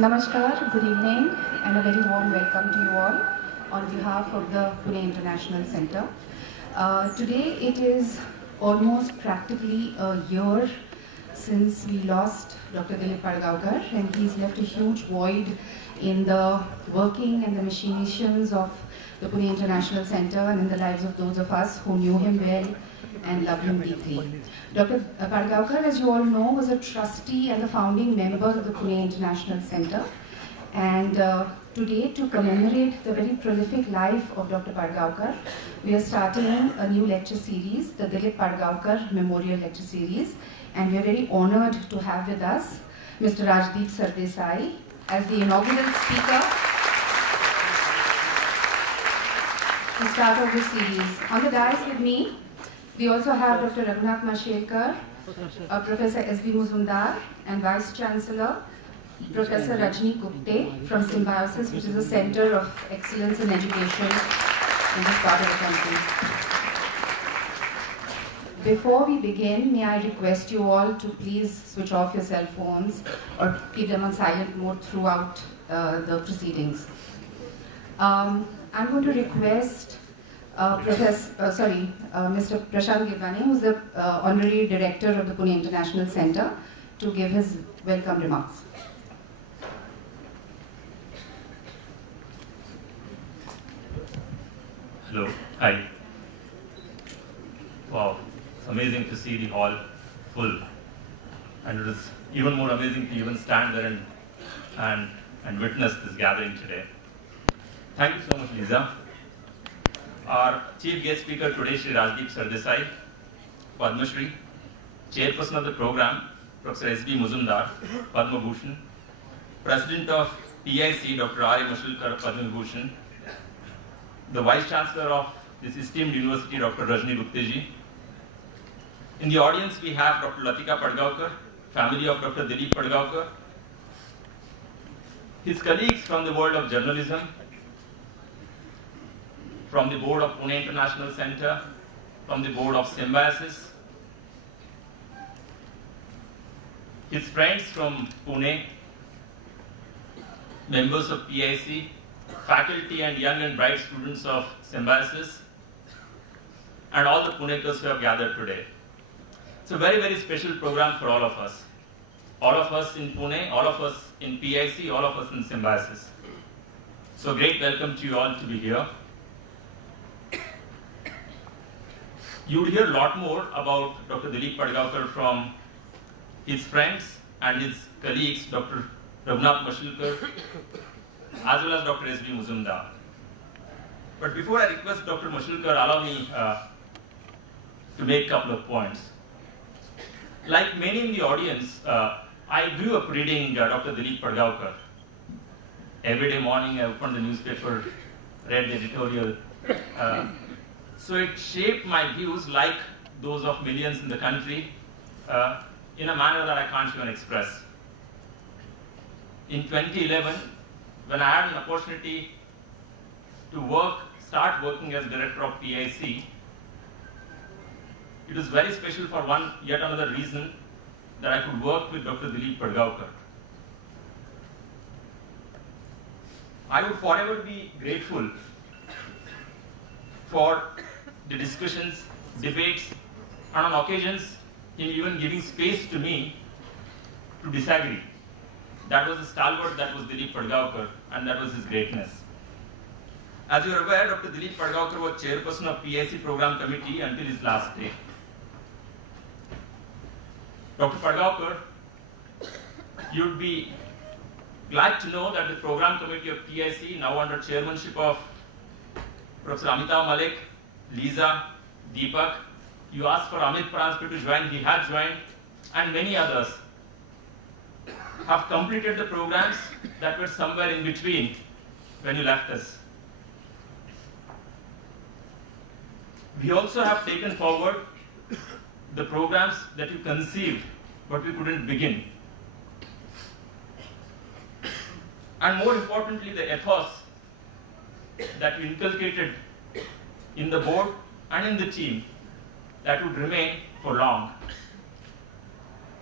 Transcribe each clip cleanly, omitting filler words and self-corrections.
Namaskar, good evening, and a very warm welcome to you all on behalf of the Pune International Center. Today it is almost practically a year since we lost Dr. Dileep Padgaonkar, and he's left a huge void in the working and the machinations of the Pune International Center and in the lives of those of us who knew him well and loved him deeply. Dr. Padgaonkar, as you all know, was a trustee and the founding member of the Pune International Center. And today, to commemorate the very prolific life of Dr. Padgaonkar, we are starting a new lecture series, the Dileep Padgaonkar Memorial Lecture Series. And we are very honored to have with us Mr. Rajdeep Sardesai as the inaugural speaker to start off this series. On the dais with me, we also have Dr. Raghunath Mashelkar, Professor S.B. Muzumdar, and Vice Chancellor Professor Rajni Gupte from Symbiosis, which is a center of excellence in education in this part of the country. Before we begin, may I request you all to please switch off your cell phones or keep them on silent mode throughout the proceedings. I'm going to request Mr. Prashant Givani, who is the Honorary Director of the Pune International Center, to give his welcome remarks. Hello, hi. Wow, it's amazing to see the hall full. And it is even more amazing to even stand there and witness this gathering today. Thank you so much, Lisa. Our chief guest speaker today, Shri Rajdeep Sardesai, Padma Shri, chairperson of the program, Professor S.B. Muzumdar, Padma Bhushan, president of PIC, Dr. R. Mashelkar, Padma Bhushan, the vice chancellor of this esteemed university, Dr. Rajni Gupte. In the audience, we have Dr. Latika Padgaonkar, family of Dr. Dileep Padgaonkar, his colleagues from the world of journalism, from the board of Pune International Center, from the board of Symbiosis, his friends from Pune, members of PIC, faculty and young and bright students of Symbiosis, and all the Punekers who have gathered today. It's a very, very special program for all of us. All of us in Pune, all of us in PIC, all of us in Symbiosis. So great welcome to you all to be here. You will hear a lot more about Dr. Dileep Padgaonkar from his friends and his colleagues, Dr. Raghunath Mashelkar, as well as Dr. S.B. Muzumdar. But before I request Dr. Mashelkar, allow me to make a couple of points. Like many in the audience, I grew up reading Dr. Dileep Padgaonkar. Every day morning I opened the newspaper, read the editorial. So it shaped my views, like those of millions in the country, in a manner that I can't even express. In 2011, when I had an opportunity to start working as director of PIC, it was very special for yet another reason, that I could work with Dr. Dileep Padgaonkar. I would forever be grateful for the discussions, debates, and on occasions, him even giving space to me to disagree. That was the stalwart, that was Dileep Padgaonkar, and that was his greatness. As you are aware, Dr. Dileep Padgaonkar was chairperson of PIC program committee until his last day. Dr. Padgaonkar, you would be glad to know that the program committee of PIC, now under chairmanship of Professor Amitav Malik, Lisa, Deepak, you asked for Amit Pranspe to join, he had joined, and many others have completed the programs that were somewhere in between when you left us. We also have taken forward the programs that you conceived, but we couldn't begin. And more importantly, the ethos that we inculcated in the board and in the team that would remain for long.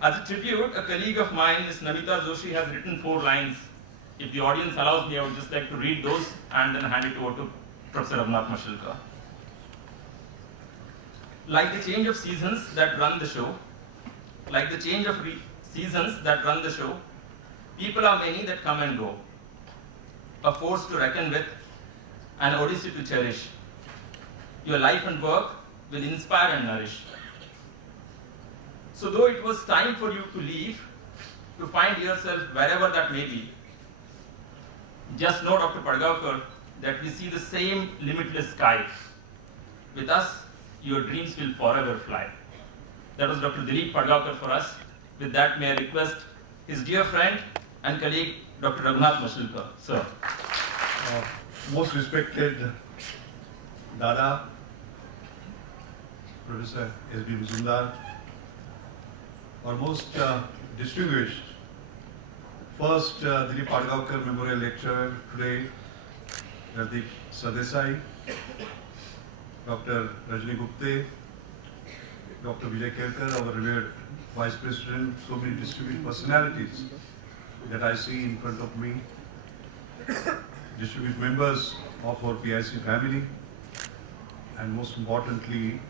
As a tribute, a colleague of mine, Ms. Namita Joshi, has written 4 lines if the audience allows me, I would just like to read those and then hand it over to Professor Raghunath Mashilkar. Like the change of seasons that run the show, like the change of seasons that run the show, people are many that come and go, a force to reckon with, an odyssey to cherish. Your life and work will inspire and nourish. So though it was time for you to leave, to find yourself wherever that may be, just know, Dr. Padgaonkar, that we see the same limitless sky. With us, your dreams will forever fly. That was Dr. Dileep Padgaonkar for us. With that, may I request his dear friend and colleague, Dr. Raghunath Mashilkar. Sir. Most respected Dada, Professor S.B. Muzumdar, our most distinguished first Dileep Padgaonkar Memorial Lecturer today, Rajdeep Sardesai, Dr. Rajni Gupte, Dr. Vijay Kelkar, our revered Vice President, so many distinguished personalities that I see in front of me, distinguished members of our PIC family, and most importantly,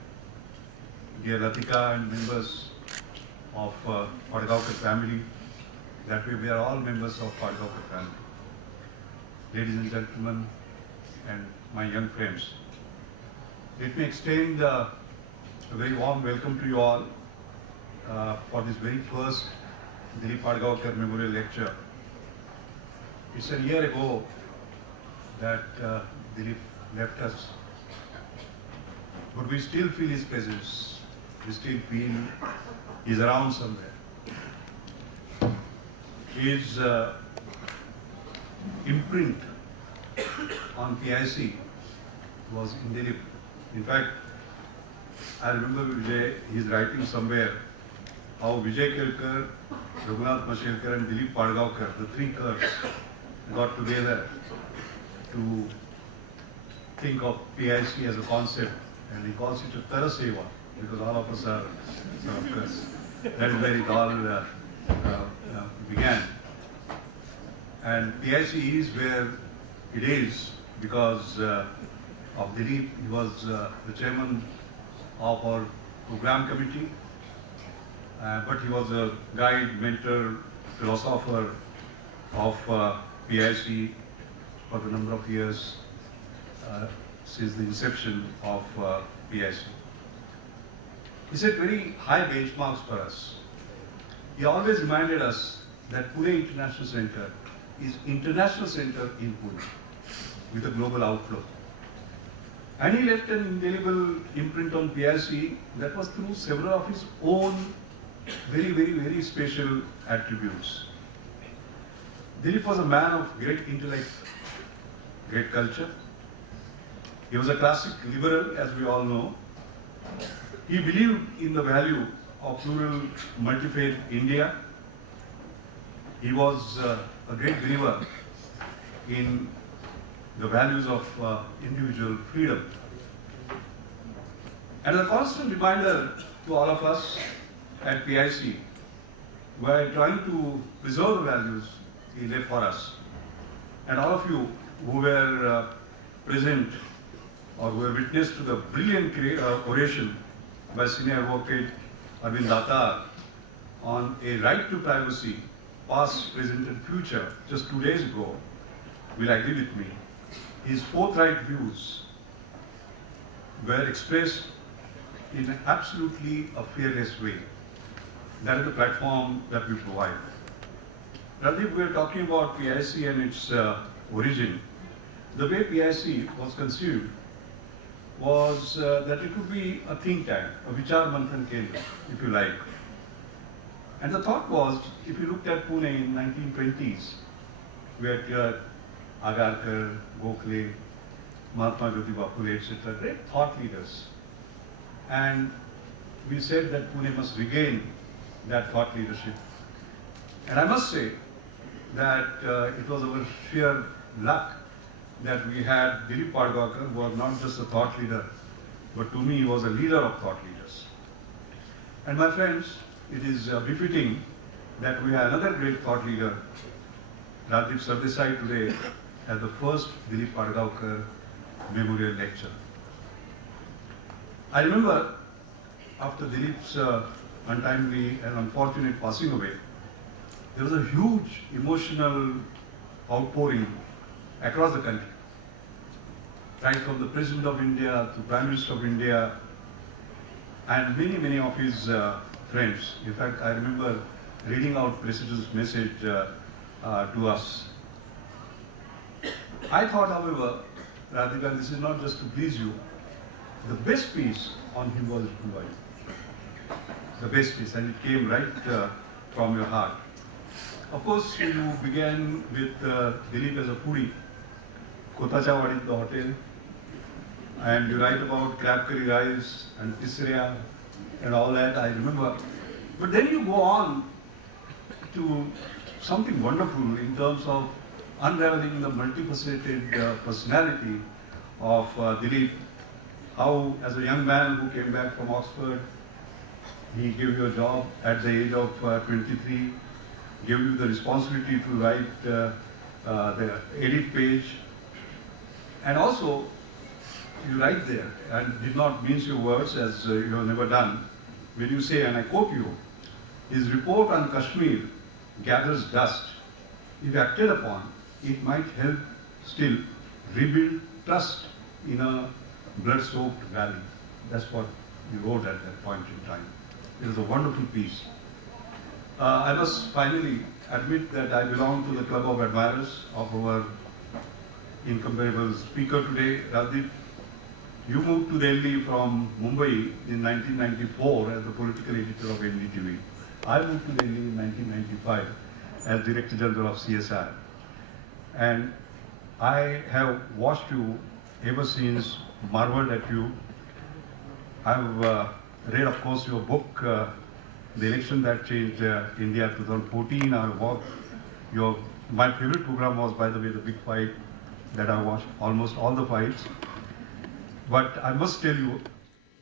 dear Latika and members of Padgaonkar family. That way we are all members of Padgaonkar family. Ladies and gentlemen, and my young friends, let me extend a very warm welcome to you all for this very first Dileep Padgaonkar Memorial Lecture. It's a year ago that Dileep left us, but we still feel his presence. We still feel he's around somewhere. His imprint on PIC was indelible. In fact, I remember Vijay, he's writing somewhere how Vijay Kelkar, Raghunath Mashilkar and Dileep Padgaonkar, the three Kars, got together to think of PIC as a concept, and he calls it a Taraseva, because all of us are sort of Kars. That is where it all began. And PIC is where it is because of Dileep. He was the chairman of our program committee, but he was a guide, mentor, philosopher of PIC for the number of years since the inception of PIC. He set very high benchmarks for us. He always reminded us that Pune International Center is international center in Pune with a global outlook. And he left an indelible imprint on PIC that was through several of his own very, very, very special attributes. Dileep was a man of great intellect, great culture. He was a classic liberal, as we all know. He believed in the value of plural, multi-faith India. He was a great believer in the values of individual freedom. And a constant reminder to all of us at PIC, while trying to preserve the values he left for us. And all of you who were present or who were witness to the brilliant oration by senior advocate Arvind Datar on a right to privacy, past, present and future, just 2 days ago, will agree with me. His forthright views were expressed in absolutely a fearless way. That is the platform that we provide. Rajdeep, we are talking about PIC and its origin. The way PIC was conceived was that it would be a think tank, a Vichar Manthan Kendra, if you like. And the thought was, if you looked at Pune in 1920s, we had Agarkar, Gokhale, Mahatma Jyotiba Phule, etc., great thought leaders. And we said that Pune must regain that thought leadership. And I must say that it was our sheer luck that we had Dileep Padgaonkar, who was not just a thought leader, but to me he was a leader of thought leaders. And my friends, it is befitting that we have another great thought leader Rajdeep Sardesai today as the first Dileep Padgaonkar Memorial Lecture. I remember after Dileep's untimely and unfortunate passing away, there was a huge emotional outpouring across the country. Right from the President of India to Prime Minister of India and many of his friends. In fact, I remember reading out President's message to us. I thought, however, Radhika, this is not just to please you. The best piece on him was Mumbai. The best piece, and it came right from your heart. Of course, you began with Dileep as a foodie, Kotachawadi, the hotel, and you write about crab curry rice and pizzeria and all that, I remember. But then you go on to something wonderful in terms of unraveling the multifaceted personality of Dileep. How, as a young man who came back from Oxford, he gave you a job at the age of 23, gave you the responsibility to write the edit page, and also you write there and did not mince your words as you have never done. When you say, and I quote you, his report on Kashmir gathers dust. If acted upon, it might help still rebuild trust in a blood-soaked valley. That's what you wrote at that point in time. It was a wonderful piece. I must finally admit that I belong to the club of admirers of our incomparable speaker today, Rajdeep. You moved to Delhi from Mumbai in 1994 as the political editor of NDTV. I moved to Delhi in 1995 as Director General of CSI. And I have watched you ever since, marveled at you. I've read, of course, your book, The Election That Changed India 2014. I watched my favorite program was, by the way, The Big Fight, that I watched almost all the fights. But I must tell you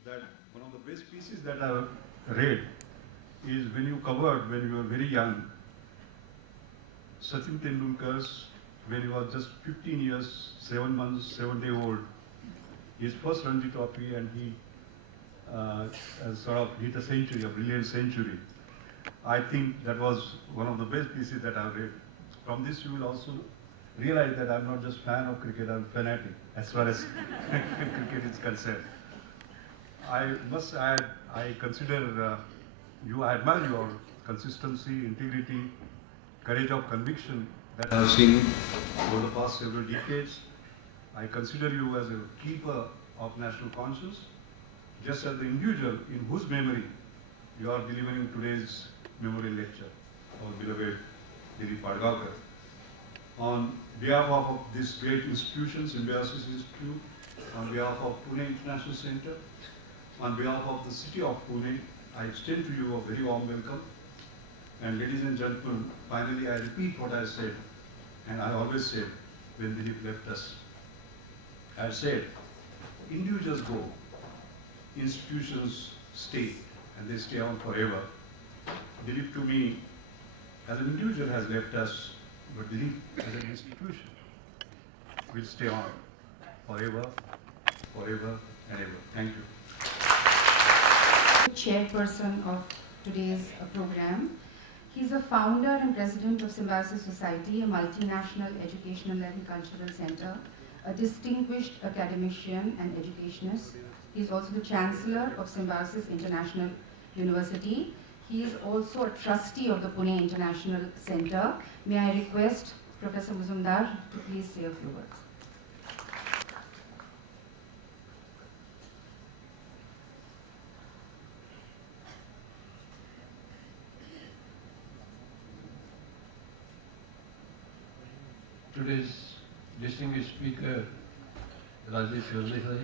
that one of the best pieces that I've read is when you covered, when you were very young, Sachin Tendulkar's, when he was just 15 years, 7 months, 7-day old, his first Ranji Trophy, and he sort of hit a century, a brilliant century. I think that was one of the best pieces that I've read. From this you will also realize that I'm not just fan of cricket, I'm fanatic as far as cricket is concerned. I must add, I consider I admire your consistency, integrity, courage of conviction that I've seen over the past several decades. I consider you as a keeper of national conscience, just as the individual in whose memory you are delivering today's memorial lecture, our beloved Dileep Padgaonkar. On behalf of this great institution, Symbiosis Institute, on behalf of Pune International Center, on behalf of the city of Pune, I extend to you a very warm welcome. And ladies and gentlemen, finally I repeat what I said, and I always said when Dileep left us. I said, individuals go, institutions stay, and they stay on forever. Dileep to me, as an individual, has left us, but Dileep as an institution will stay on forever, forever and ever. Thank you. Chairperson of today's program. He's a founder and president of Symbiosis Society, a multinational educational and cultural center, a distinguished academician and educationist. He's also the chancellor of Symbiosis International University. He is also a trustee of the Pune International Center. May I request Professor Muzumdar to please say a few words. Today's distinguished speaker, Sardesai,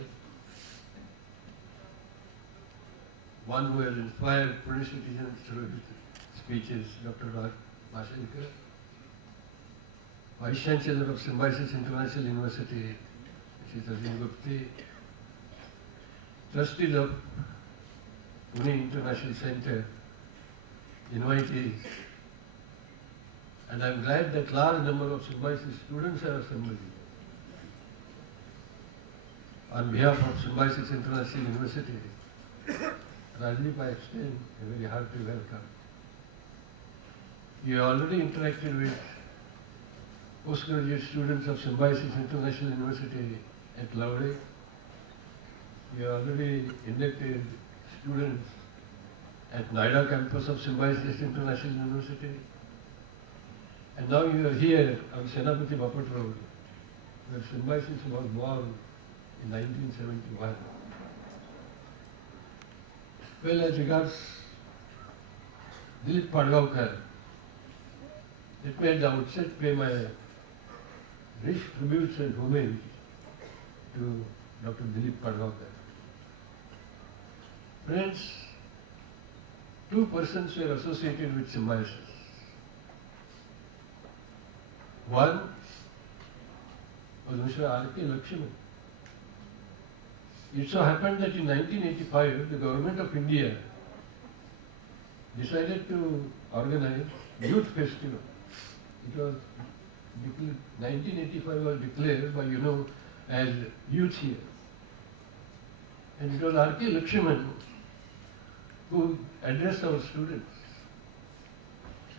one who has inspired Pune citizens through his speeches, Dr. Rajdeep, Vice Chancellor of Symbiosis International University, which is Azim Gupti, trustees of Pune International Center, invitees, And I'm glad that large number of Symbiosis students are assembled here. On behalf of Symbiosis International University, Rajdeep, I extend a very hearty welcome. You already interacted with postgraduate students of Symbiosis International University at Lowry. You already inducted students at Noida campus of Symbiosis International University. And now you are here on Senapati Bapat Road, where Symbiosis was born in 1971. Well, as regards Dileep Padgaonkar, let me at the outset pay my rich tributes and homage to Dr. Dileep Padgaonkar. Friends, two persons were associated with Symbiosis. One was Mr. R.K. Lakshman. It so happened that in 1985, the government of India decided to organize youth festival. It was 1985 was declared by as Youth Year, and it was R.K. Lakshman who addressed our students.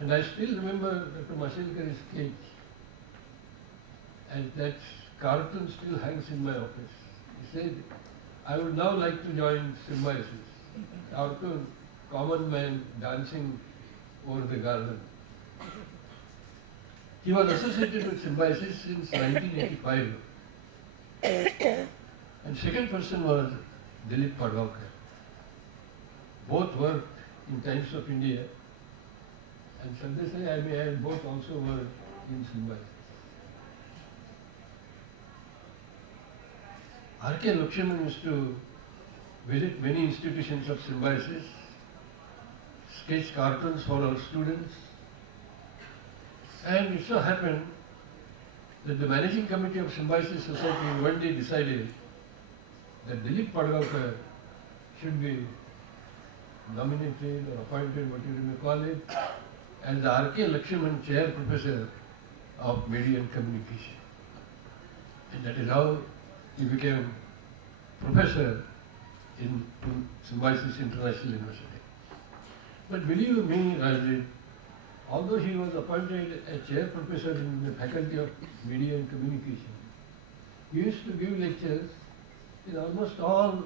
And I still remember Dr. Mashelkar's speech, and that cartoon still hangs in my office. He said, "I would now like to join Symbiosis." Cartoon, common man dancing over the garden. He was associated with Symbiosis since 1985. And second person was Dileep Padgaonkar. Both worked in Times of India, and Sardesai, I may add, both also worked in Symbiosis. R.K. Lakshman used to visit many institutions of Symbiosis, sketch cartoons for our students, and it so happened that the managing committee of Symbiosis Society one day decided that Dileep Padgaonkar should be nominated or appointed, whatever you may call it, as the R.K. Lakshman Chair Professor of Media and Communication. And that is how he became professor in Symbiosis International University. But believe me, Rajdeep, although he was appointed a chair professor in the Faculty of Media and Communication, he used to give lectures in almost all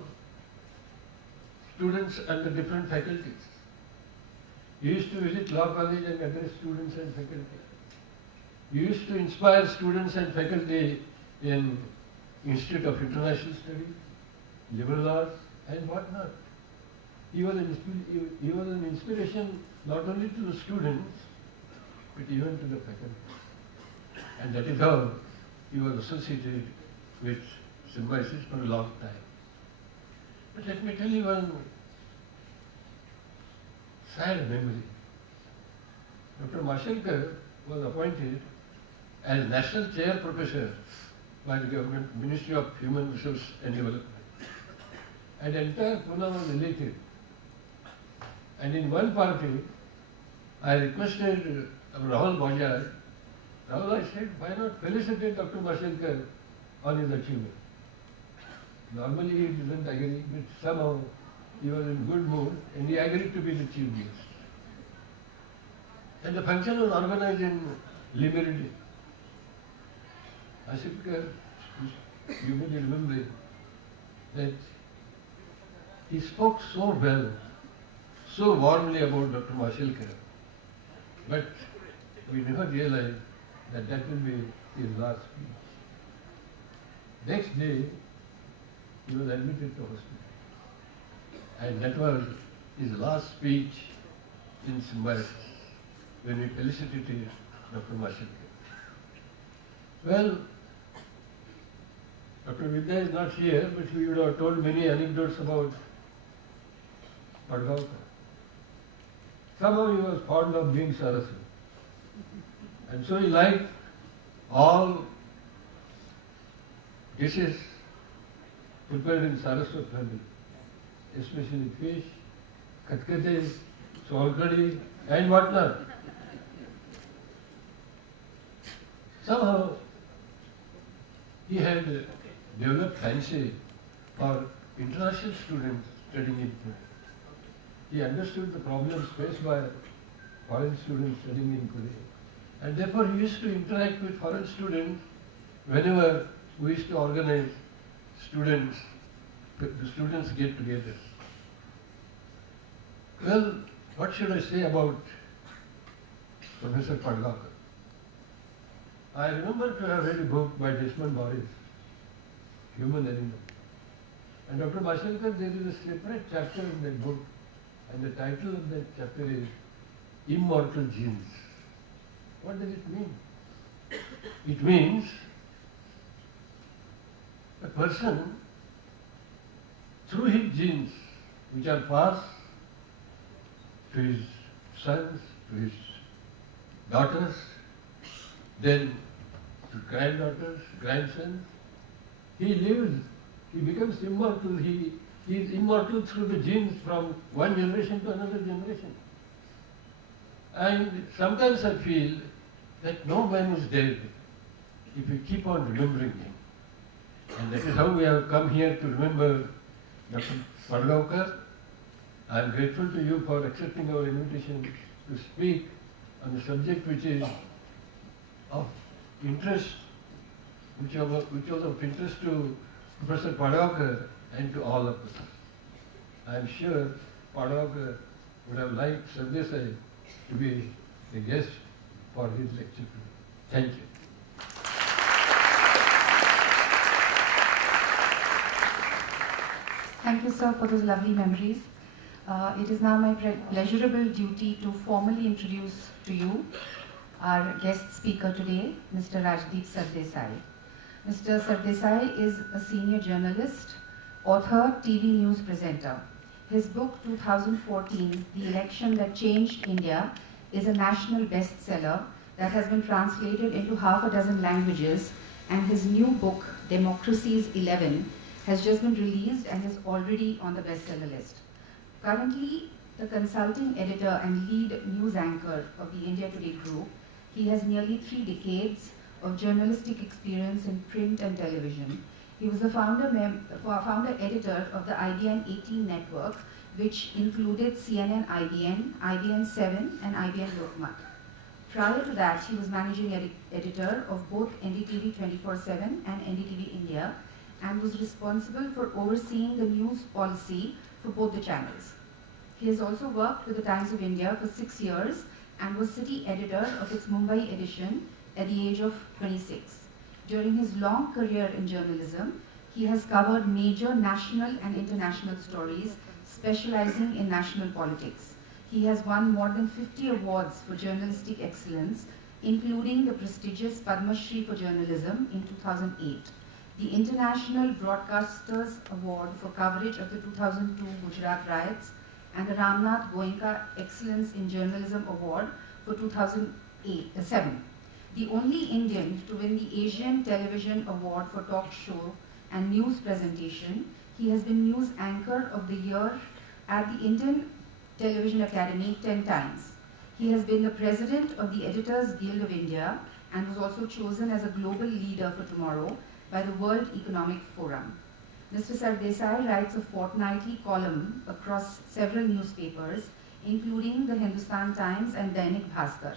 students under different faculties. He used to visit law college and address students and faculty. He used to inspire students and faculty in Institute of International Studies, liberal arts, and whatnot. He was an inspiration not only to the students, but even to the faculty. And that is how he was associated with Symbiosis for a long time. But let me tell you one sad memory. Dr. Mashelkar was appointed as National Chair Professor by the government, Ministry of Human Resource and Development. And the entire Pune was elated. And in one party, I requested Rahul Bajaj. Rahul, I said, why not felicitate Dr. Mashelkar on his achievement? Normally he didn't agree, but somehow he was in good mood and he agreed to be the chief guest. And the function was organized in Limerick. Mashelkar, you may remember that he spoke so well, so warmly about Dr. Mashelkar, but we never realized that that will be his last speech. Next day, he was admitted to hospital, and that was his last speech in Symbiosis, when we felicitated Dr. Mashelkar. Well, Dr. Vidya is not here, but we would have told many anecdotes about Padgaonkar. Somehow he was fond of being Saraswati. And so he liked all dishes prepared in Saraswati family, especially fish, katkate, solkadi, and whatnot. Somehow he had developed fancy for international students studying in Pune. He understood the problems faced by foreign students studying in Pune. And therefore he used to interact with foreign students whenever we used to organize the students get together. Well, what should I say about Professor Padgaonkar? I remember to have read a book by Desmond Morris, Human Element. And Dr. Mashelkar, there is a separate chapter in that book, and the title of that chapter is Immortal Genes. What does it mean? It means a person, through his genes, which are passed to his sons, to his daughters, then to granddaughters, grandsons, he lives, he becomes immortal. He is immortal through the genes from one generation to another generation. And sometimes I feel that no man is dead if we keep on remembering him. And that is how we have come here to remember Dr. Padgaonkar. I am grateful to you for accepting our invitation to speak on a subject which is of interest, which was of interest to Professor Padgaonkar and to all of us. I am sure Padgaonkar would have liked Sardesai to be a guest for his lecture today. Thank you. Thank you, sir, for those lovely memories. It is now my pleasurable duty to formally introduce to you our guest speaker today, Mr. Rajdeep Sardesai. Mr. Sardesai is a senior journalist, author, TV news presenter. His book, 2014, The Election That Changed India, is a national bestseller that has been translated into half a dozen languages, and his new book, Democracy's 11, has just been released and is already on the bestseller list. Currently, the consulting editor and lead news anchor of the India Today group, he has nearly 3 decades of journalistic experience in print and television. He was the founder editor of the IBN 18 network, which included CNN IBN, IBN 7, and IBN Lokmat. Prior to that, he was managing editor of both NDTV 24/7 and NDTV India, and was responsible for overseeing the news policy for both the channels. He has also worked with the Times of India for 6 years and was city editor of its Mumbai edition at the age of 26. During his long career in journalism, he has covered major national and international stories, specializing in national politics. He has won more than 50 awards for journalistic excellence, including the prestigious Padma Shri for Journalism in 2008, the International Broadcasters Award for coverage of the 2002 Gujarat riots, and the Ramnath Goenka Excellence in Journalism Award for 2007. The only Indian to win the Asian Television Award for talk show and news presentation, he has been News Anchor of the Year at the Indian Television Academy 10 times. He has been the president of the Editors Guild of India and was also chosen as a global leader for tomorrow by the World Economic Forum. Mr. Sardesai writes a fortnightly column across several newspapers, including the Hindustan Times and Dainik Bhaskar.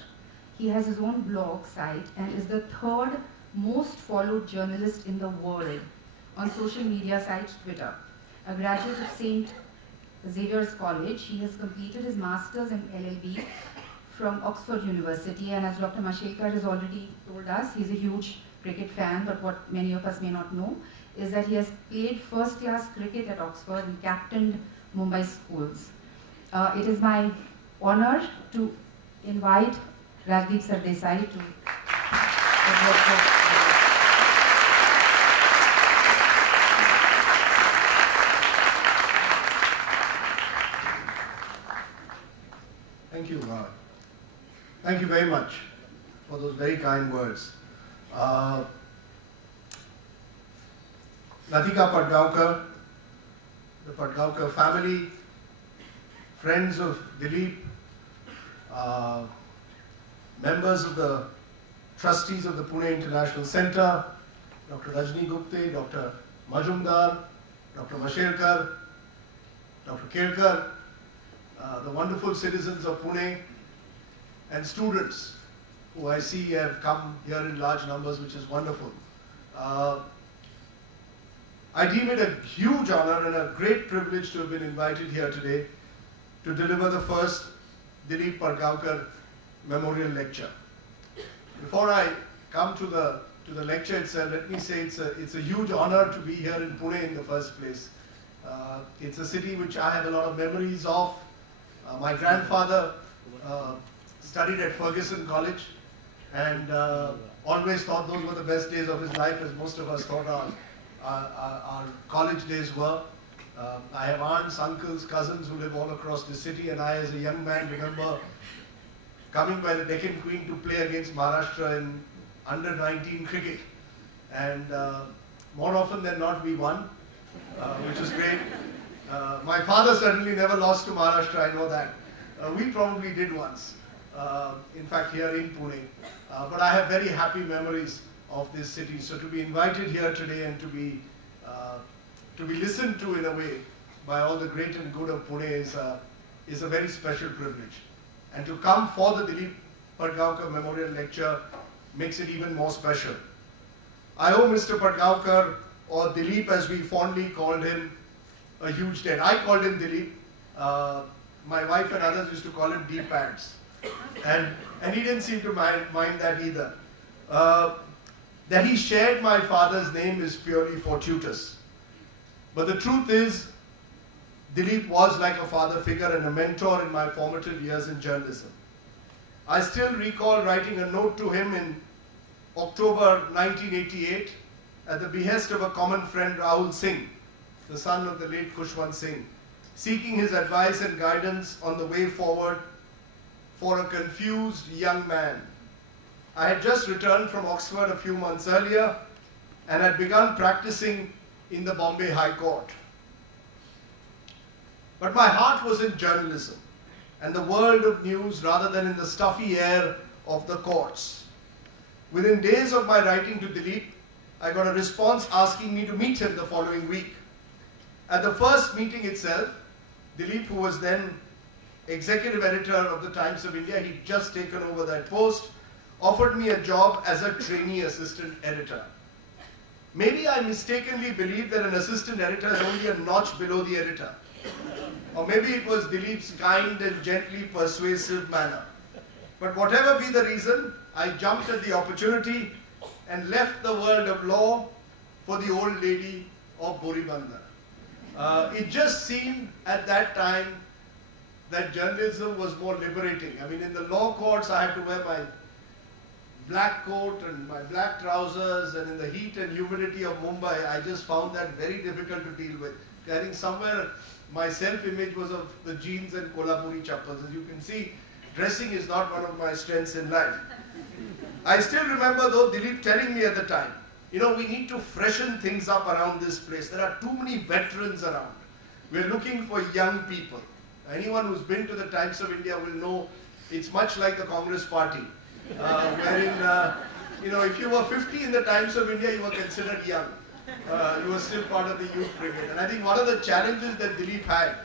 He has his own blog site and is the 3rd most followed journalist in the world on social media site Twitter. A graduate of St. Xavier's College, he has completed his master's in LLB from Oxford University, and as Dr. Mashelkar has already told us, he's a huge cricket fan, but what many of us may not know is that he has played first-class cricket at Oxford and captained Mumbai schools. It is my honor to invite Rajdeep Sardesai to address the Thank you very much for those very kind words. Latika Padgaonkar, the Padgaonkar family, friends of Dileep, members of the trustees of the Pune International Center, Dr. Rajni Gupte, Dr. Majumdar, Dr. Mashelkar, Dr. Kelkar, the wonderful citizens of Pune, and students who I see have come here in large numbers, which is wonderful. I deem it a huge honor and a great privilege to have been invited here today to deliver the first Dileep Padgaonkar Memorial Lecture. Before I come to the lecture itself, let me say it's a huge honor to be here in Pune in the first place. It's a city which I have a lot of memories of. My grandfather studied at Ferguson College and always thought those were the best days of his life, as most of us thought our college days were. I have aunts, uncles, cousins who live all across the city, and I as a young man remember coming by the Deccan Queen to play against Maharashtra in under-19 cricket. And more often than not we won, which is great. My father certainly never lost to Maharashtra, I know that. We probably did once, in fact here in Pune. But I have very happy memories of this city. So to be invited here today and to be listened to in a way by all the great and good of Pune is a very special privilege. And to come for the Dileep Padgaonkar Memorial Lecture makes it even more special. I owe Mr. Padgaonkar, or Dileep as we fondly called him, a huge debt. I called him Dileep. My wife and others used to call him D-Pads. And he didn't seem to mind that either. That he shared my father's name is purely fortuitous. But the truth is, Dileep was like a father figure and a mentor in my formative years in journalism. I still recall writing a note to him in October 1988 at the behest of a common friend, Rahul Singh, the son of the late Kushwant Singh, seeking his advice and guidance on the way forward for a confused young man. I had just returned from Oxford a few months earlier and had begun practicing in the Bombay High Court. But my heart was in journalism and the world of news rather than in the stuffy air of the courts. Within days of my writing to Dileep, I got a response asking me to meet him the following week. At the first meeting itself, Dileep, who was then executive editor of the Times of India, he'd just taken over that post, offered me a job as a trainee assistant editor. Maybe I mistakenly believed that an assistant editor is only a notch below the editor. Or maybe it was Dileep's kind and gently persuasive manner. But whatever be the reason, I jumped at the opportunity and left the world of law for the old lady of Boribandar. It just seemed at that time that journalism was more liberating. I mean, in the law courts, I had to wear my black coat and my black trousers, and in the heat and humidity of Mumbai, I just found that very difficult to deal with. I think somewhere my self-image was of the jeans and Kolhapuri chappals. As you can see, dressing is not one of my strengths in life. I still remember though Dileep telling me at the time, you know, we need to freshen things up around this place. There are too many veterans around. We're looking for young people. Anyone who's been to the Times of India will know it's much like the Congress Party, wherein, you know, if you were 50 in the Times of India, you were considered young. You were still part of the youth brigade. And I think one of the challenges that Dileep had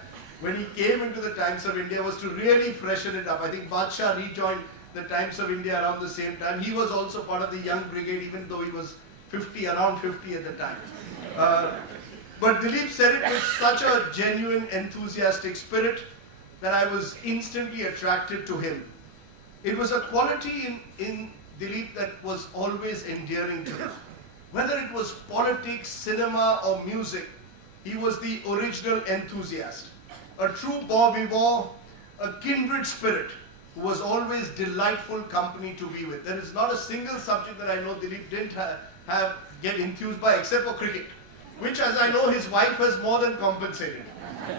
when he came into the Times of India was to really freshen it up. I think Badshah rejoined the Times of India around the same time. He was also part of the young brigade, even though he was 50, around 50 at the time. But Dileep said it with such a genuine, enthusiastic spirit that I was instantly attracted to him. It was a quality in Dileep that was always endearing to me. Whether it was politics, cinema, or music, he was the original enthusiast. A true bon vivant, a kindred spirit, who was always delightful company to be with. There is not a single subject that I know Dileep didn't get enthused by except for cricket, which, as I know, his wife has more than compensated.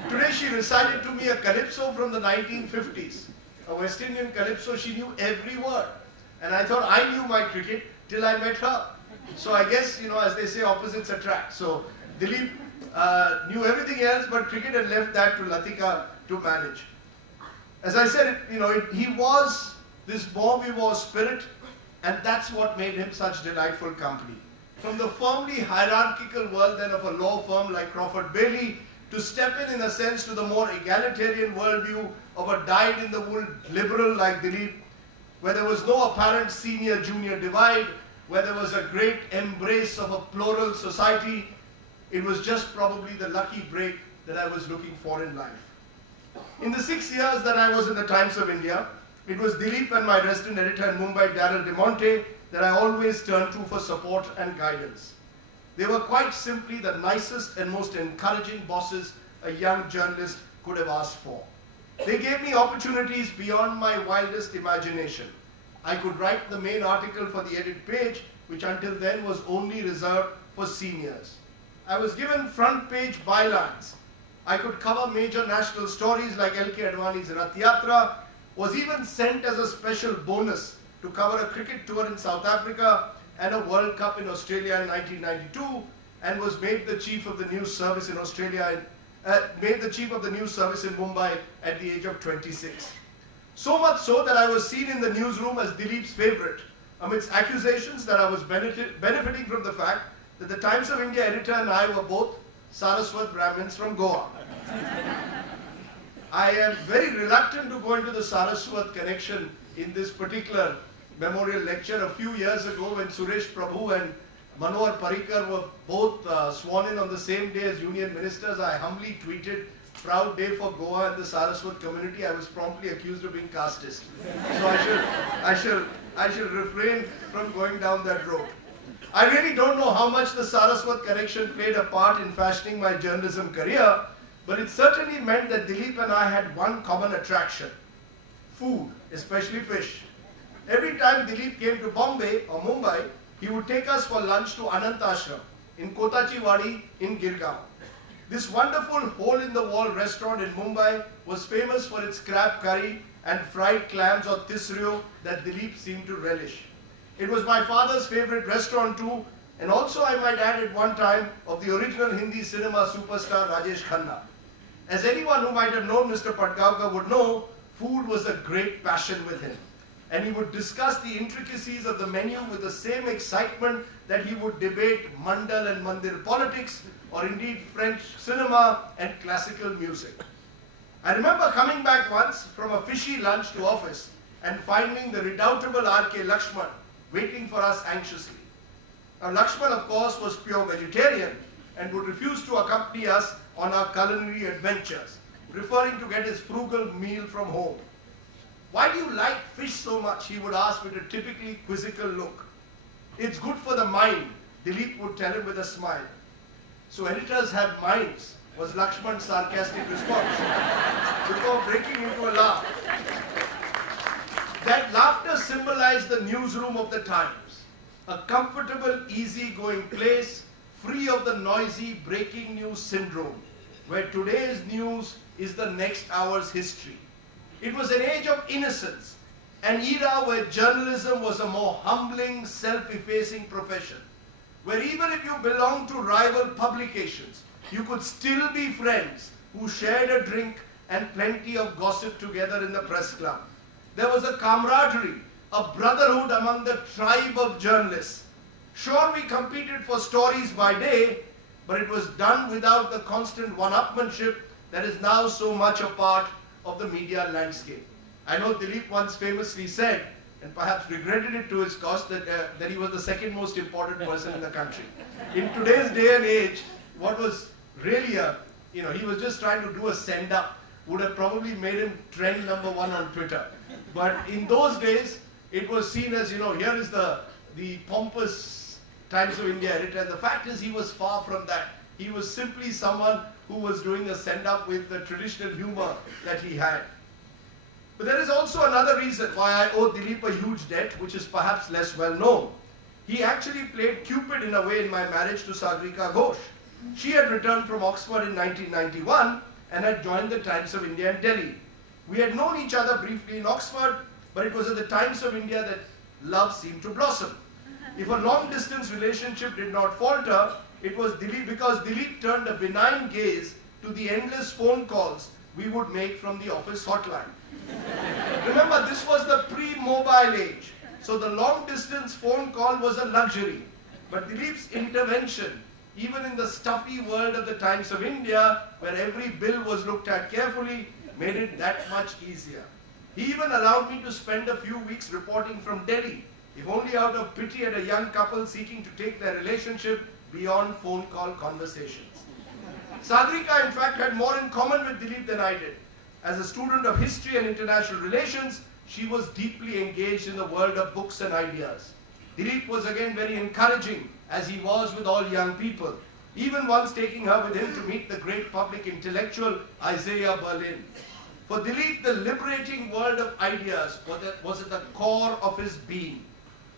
Today she recited to me a calypso from the 1950s, a West Indian calypso. She knew every word. And I thought I knew my cricket till I met her. So I guess, you know, as they say, opposites attract. So Dileep knew everything else but cricket and left that to Latika to manage. As I said, you know, he was this bon vivant spirit And that's what made him such delightful company. From the firmly hierarchical world then of a law firm like Crawford Bailey, to step in a sense, to the more egalitarian worldview of a dyed-in-the-wool liberal like Dileep, where there was no apparent senior-junior divide, where there was a great embrace of a plural society. It was just probably the lucky break that I was looking for in life. In the 6 years that I was in the Times of India, it was Dileep and my resident editor in Mumbai, Darrell De Monte, that I always turned to for support and guidance. They were quite simply the nicest and most encouraging bosses a young journalist could have asked for. They gave me opportunities beyond my wildest imagination. I could write the main article for the edit page, which until then was only reserved for seniors. I was given front page bylines. I could cover major national stories like L.K. Advani's Rath Yatra, was even sent as a special bonus to cover a cricket tour in South Africa and a World Cup in Australia in 1992, and was made the chief of the news service in Australia, made the chief of the news service in Mumbai at the age of 26. So much so that I was seen in the newsroom as Dileep's favorite, amidst accusations that I was benefiting from the fact that the Times of India editor and I were both Saraswat Brahmins from Goa. I am very reluctant to go into the Saraswat connection in this particular memorial lecture. A few years ago, when Suresh Prabhu and Manohar Parrikar were both sworn in on the same day as union ministers, I humbly tweeted, "Proud day for Goa and the Saraswat community." I was promptly accused of being casteist. So I shall refrain from going down that road. I really don't know how much the Saraswat connection played a part in fashioning my journalism career, but it certainly meant that Dileep and I had one common attraction: food, especially fish. Every time Dileep came to Bombay or Mumbai, he would take us for lunch to Anant Ashram in Kotachiwadi in Girgaon. This wonderful hole-in-the-wall restaurant in Mumbai was famous for its crab curry and fried clams or tisrio that Dileep seemed to relish. It was my father's favorite restaurant too, and also, I might add, at one time, of the original Hindi cinema superstar Rajesh Khanna. As anyone who might have known Mr. Padgaonkar would know, food was a great passion with him. And he would discuss the intricacies of the menu with the same excitement that he would debate Mandal and Mandir politics, or indeed French cinema and classical music. I remember coming back once from a fishy lunch to office and finding the redoubtable R.K. Lakshman waiting for us anxiously. Now, Lakshman, of course, was pure vegetarian and would refuse to accompany us on our culinary adventures, preferring to get his frugal meal from home. "Why do you like fish so much?" he would ask with a typically quizzical look. "It's good for the mind," Dileep would tell him with a smile. "So editors have minds," was Lakshman's sarcastic response, before breaking into a laugh. That laughter symbolized the newsroom of the Times, a comfortable, easy-going place, free of the noisy breaking news syndrome, where today's news is the next hour's history. It was an age of innocence, an era where journalism was a more humbling, self-effacing profession, where even if you belonged to rival publications, you could still be friends who shared a drink and plenty of gossip together in the press club. There was a camaraderie, a brotherhood among the tribe of journalists. Sure, we competed for stories by day, but it was done without the constant one-upmanship that is now so much a part of the media landscape. I know Dileep once famously said, and perhaps regretted it to his cost, that he was the second most important person in the country. In today's day and age, what was really he was just trying to do a send-up, would have probably made him trend #1 on Twitter. But in those days, it was seen as, here is the pompous Times of India editor. And the fact is, he was far from that. He was simply someone who was doing a send-up with the traditional humor that he had. But there is also another reason why I owe Dileep a huge debt, which is perhaps less well known. He actually played Cupid in a way in my marriage to Sagrika Ghosh. She had returned from Oxford in 1991 and had joined the Times of India in Delhi. We had known each other briefly in Oxford, but it was at the Times of India that love seemed to blossom. If a long-distance relationship did not falter, it was because Dileep turned a benign gaze to the endless phone calls we would make from the office hotline. Remember, this was the pre-mobile age, So the long distance phone call was a luxury. But Dileep's intervention, even in the stuffy world of the Times of India, where every bill was looked at carefully, made it that much easier. He even allowed me to spend a few weeks reporting from Delhi, if only out of pity at a young couple seeking to take their relationship beyond phone call conversations. Sadrika, in fact, had more in common with Dileep than I did. As a student of history and international relations, she was deeply engaged in the world of books and ideas. Dileep was again very encouraging, as he was with all young people, even once taking her with him to meet the great public intellectual Isaiah Berlin. For Dileep, the liberating world of ideas was at the core of his being.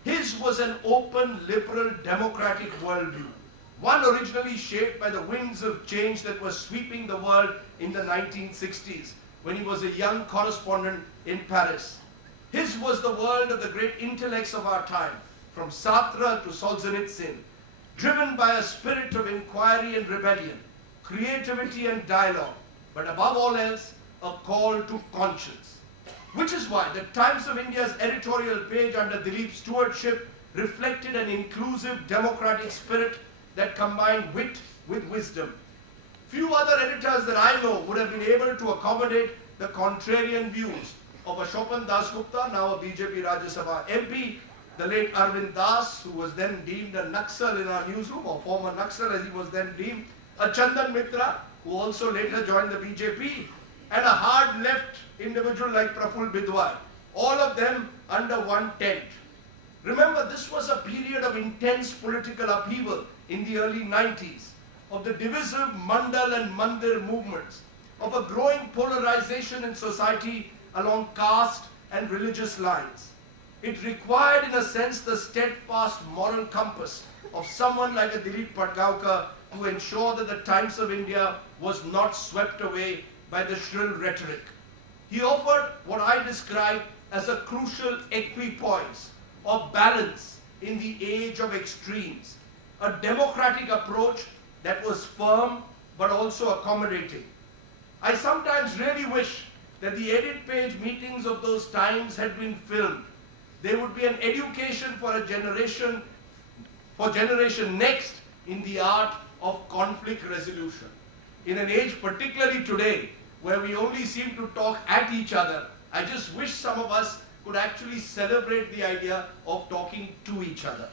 His was an open, liberal, democratic worldview, one originally shaped by the winds of change that were sweeping the world in the 1960s, when he was a young correspondent in Paris. His was the world of the great intellects of our time, from Sartre to Solzhenitsyn, driven by a spirit of inquiry and rebellion, creativity and dialogue, but above all else, a call to conscience. Which is why the Times of India's editorial page under Dileep's stewardship reflected an inclusive democratic spirit that combined wit with wisdom. Few other editors that I know would have been able to accommodate the contrarian views of Ashwin Dasgupta, now a BJP Rajya Sabha MP, the late Arvind Das, who was then deemed a Naxal in our newsroom, or former Naxal as he was then deemed, a Chandan Mitra, who also later joined the BJP, and a hard left individual like Praful Bidwai, all of them under one tent. Remember, this was a period of intense political upheaval in the early 90s, of the divisive Mandal and Mandir movements, of a growing polarization in society along caste and religious lines. It required, in a sense, the steadfast moral compass of someone like a Dileep Padgaonkar to ensure that the Times of India was not swept away by the shrill rhetoric. He offered what I describe as a crucial equipoise or balance in the age of extremes, a democratic approach that was firm but also accommodating. I sometimes really wish that the edit page meetings of those times had been filmed. They would be an education for a generation next in the art of conflict resolution. In an age, particularly today, where we only seem to talk at each other, I just wish some of us could actually celebrate the idea of talking to each other.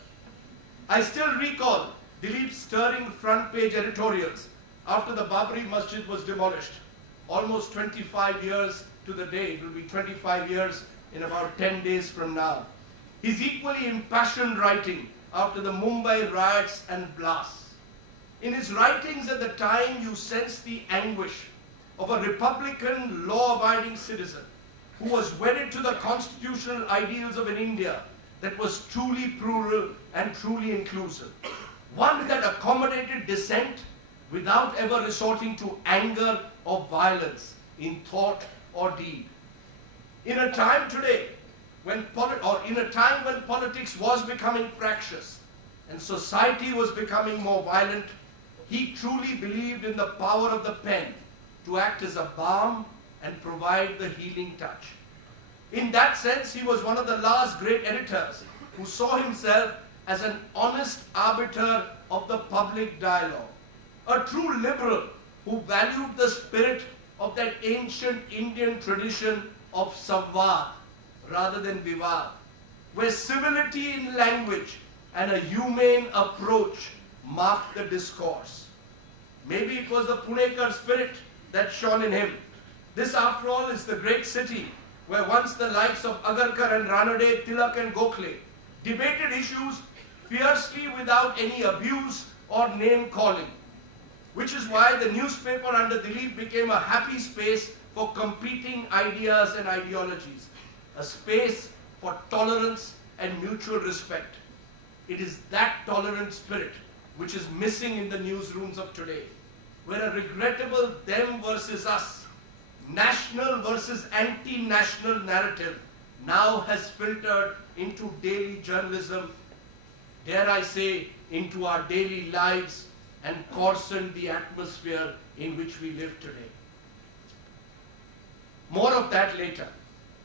I still recall Dileep's stirring front page editorials after the Babri Masjid was demolished. Almost 25 years to the day, it will be 25 years in about 10 days from now. His equally impassioned writing after the Mumbai riots and blasts. In his writings at the time, you sense the anguish of a Republican, law-abiding citizen who was wedded to the constitutional ideals of an India that was truly plural and truly inclusive. One that accommodated dissent without ever resorting to anger or violence in thought or deed. In a time today, when politics was becoming fractious and society was becoming more violent, he truly believed in the power of the pen to act as a balm and provide the healing touch. In that sense, he was one of the last great editors who saw himself as an honest arbiter of the public dialogue, a true liberal who valued the spirit of that ancient Indian tradition of samvad rather than vivad, where civility in language and a humane approach marked the discourse. Maybe it was the Punekar spirit that shone in him. This, after all, is the great city where once the likes of Agarkar and Ranade, Tilak and Gokhale debated issues fiercely without any abuse or name-calling, which is why the newspaper under Dileep became a happy space for competing ideas and ideologies, a space for tolerance and mutual respect. It is that tolerant spirit which is missing in the newsrooms of today, where a regrettable them versus us, national versus anti-national narrative now has filtered into daily journalism, dare I say, into our daily lives, and coarsened the atmosphere in which we live today. More of that later.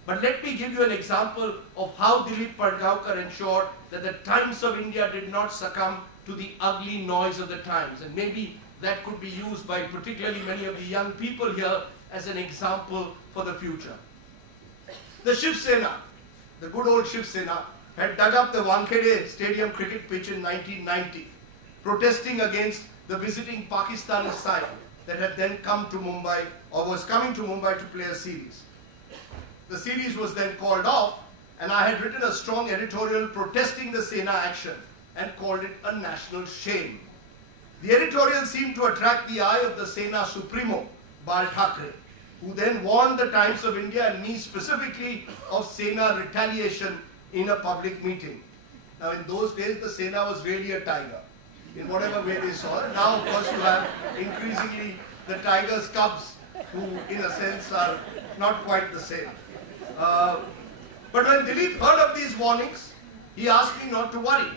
But let me give you an example of how Dileep Padgaonkar ensured that the Times of India did not succumb to the ugly noise of the times. And maybe that could be used by particularly many of the young people here as an example for the future. The Shiv Sena, the good old Shiv Sena, had dug up the Wankhede Stadium cricket pitch in 1990, protesting against the visiting Pakistani side that had then come to Mumbai, or was coming to Mumbai to play a series. The series was then called off, and I had written a strong editorial protesting the Sena action and called it a national shame. The editorial seemed to attract the eye of the Sena Supremo, Bal Thackeray, who then warned the Times of India and me specifically of Sena retaliation in a public meeting. Now in those days the Sena was really a tiger, in whatever way they saw it. Now of course you have increasingly the tigers' cubs, who in a sense are not quite the same. But when Dileep heard of these warnings, he asked me not to worry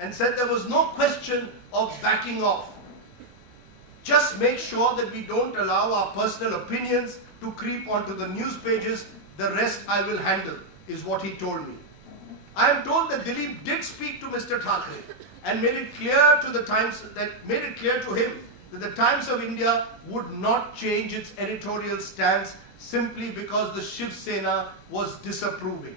and said there was no question of backing off. Just make sure that we don't allow our personal opinions to creep onto the news pages. The rest I will handle, is what he told me. I am told that Dileep did speak to Mr. Thackeray and made it clear to him that the Times of India would not change its editorial stance simply because the Shiv Sena was disapproving.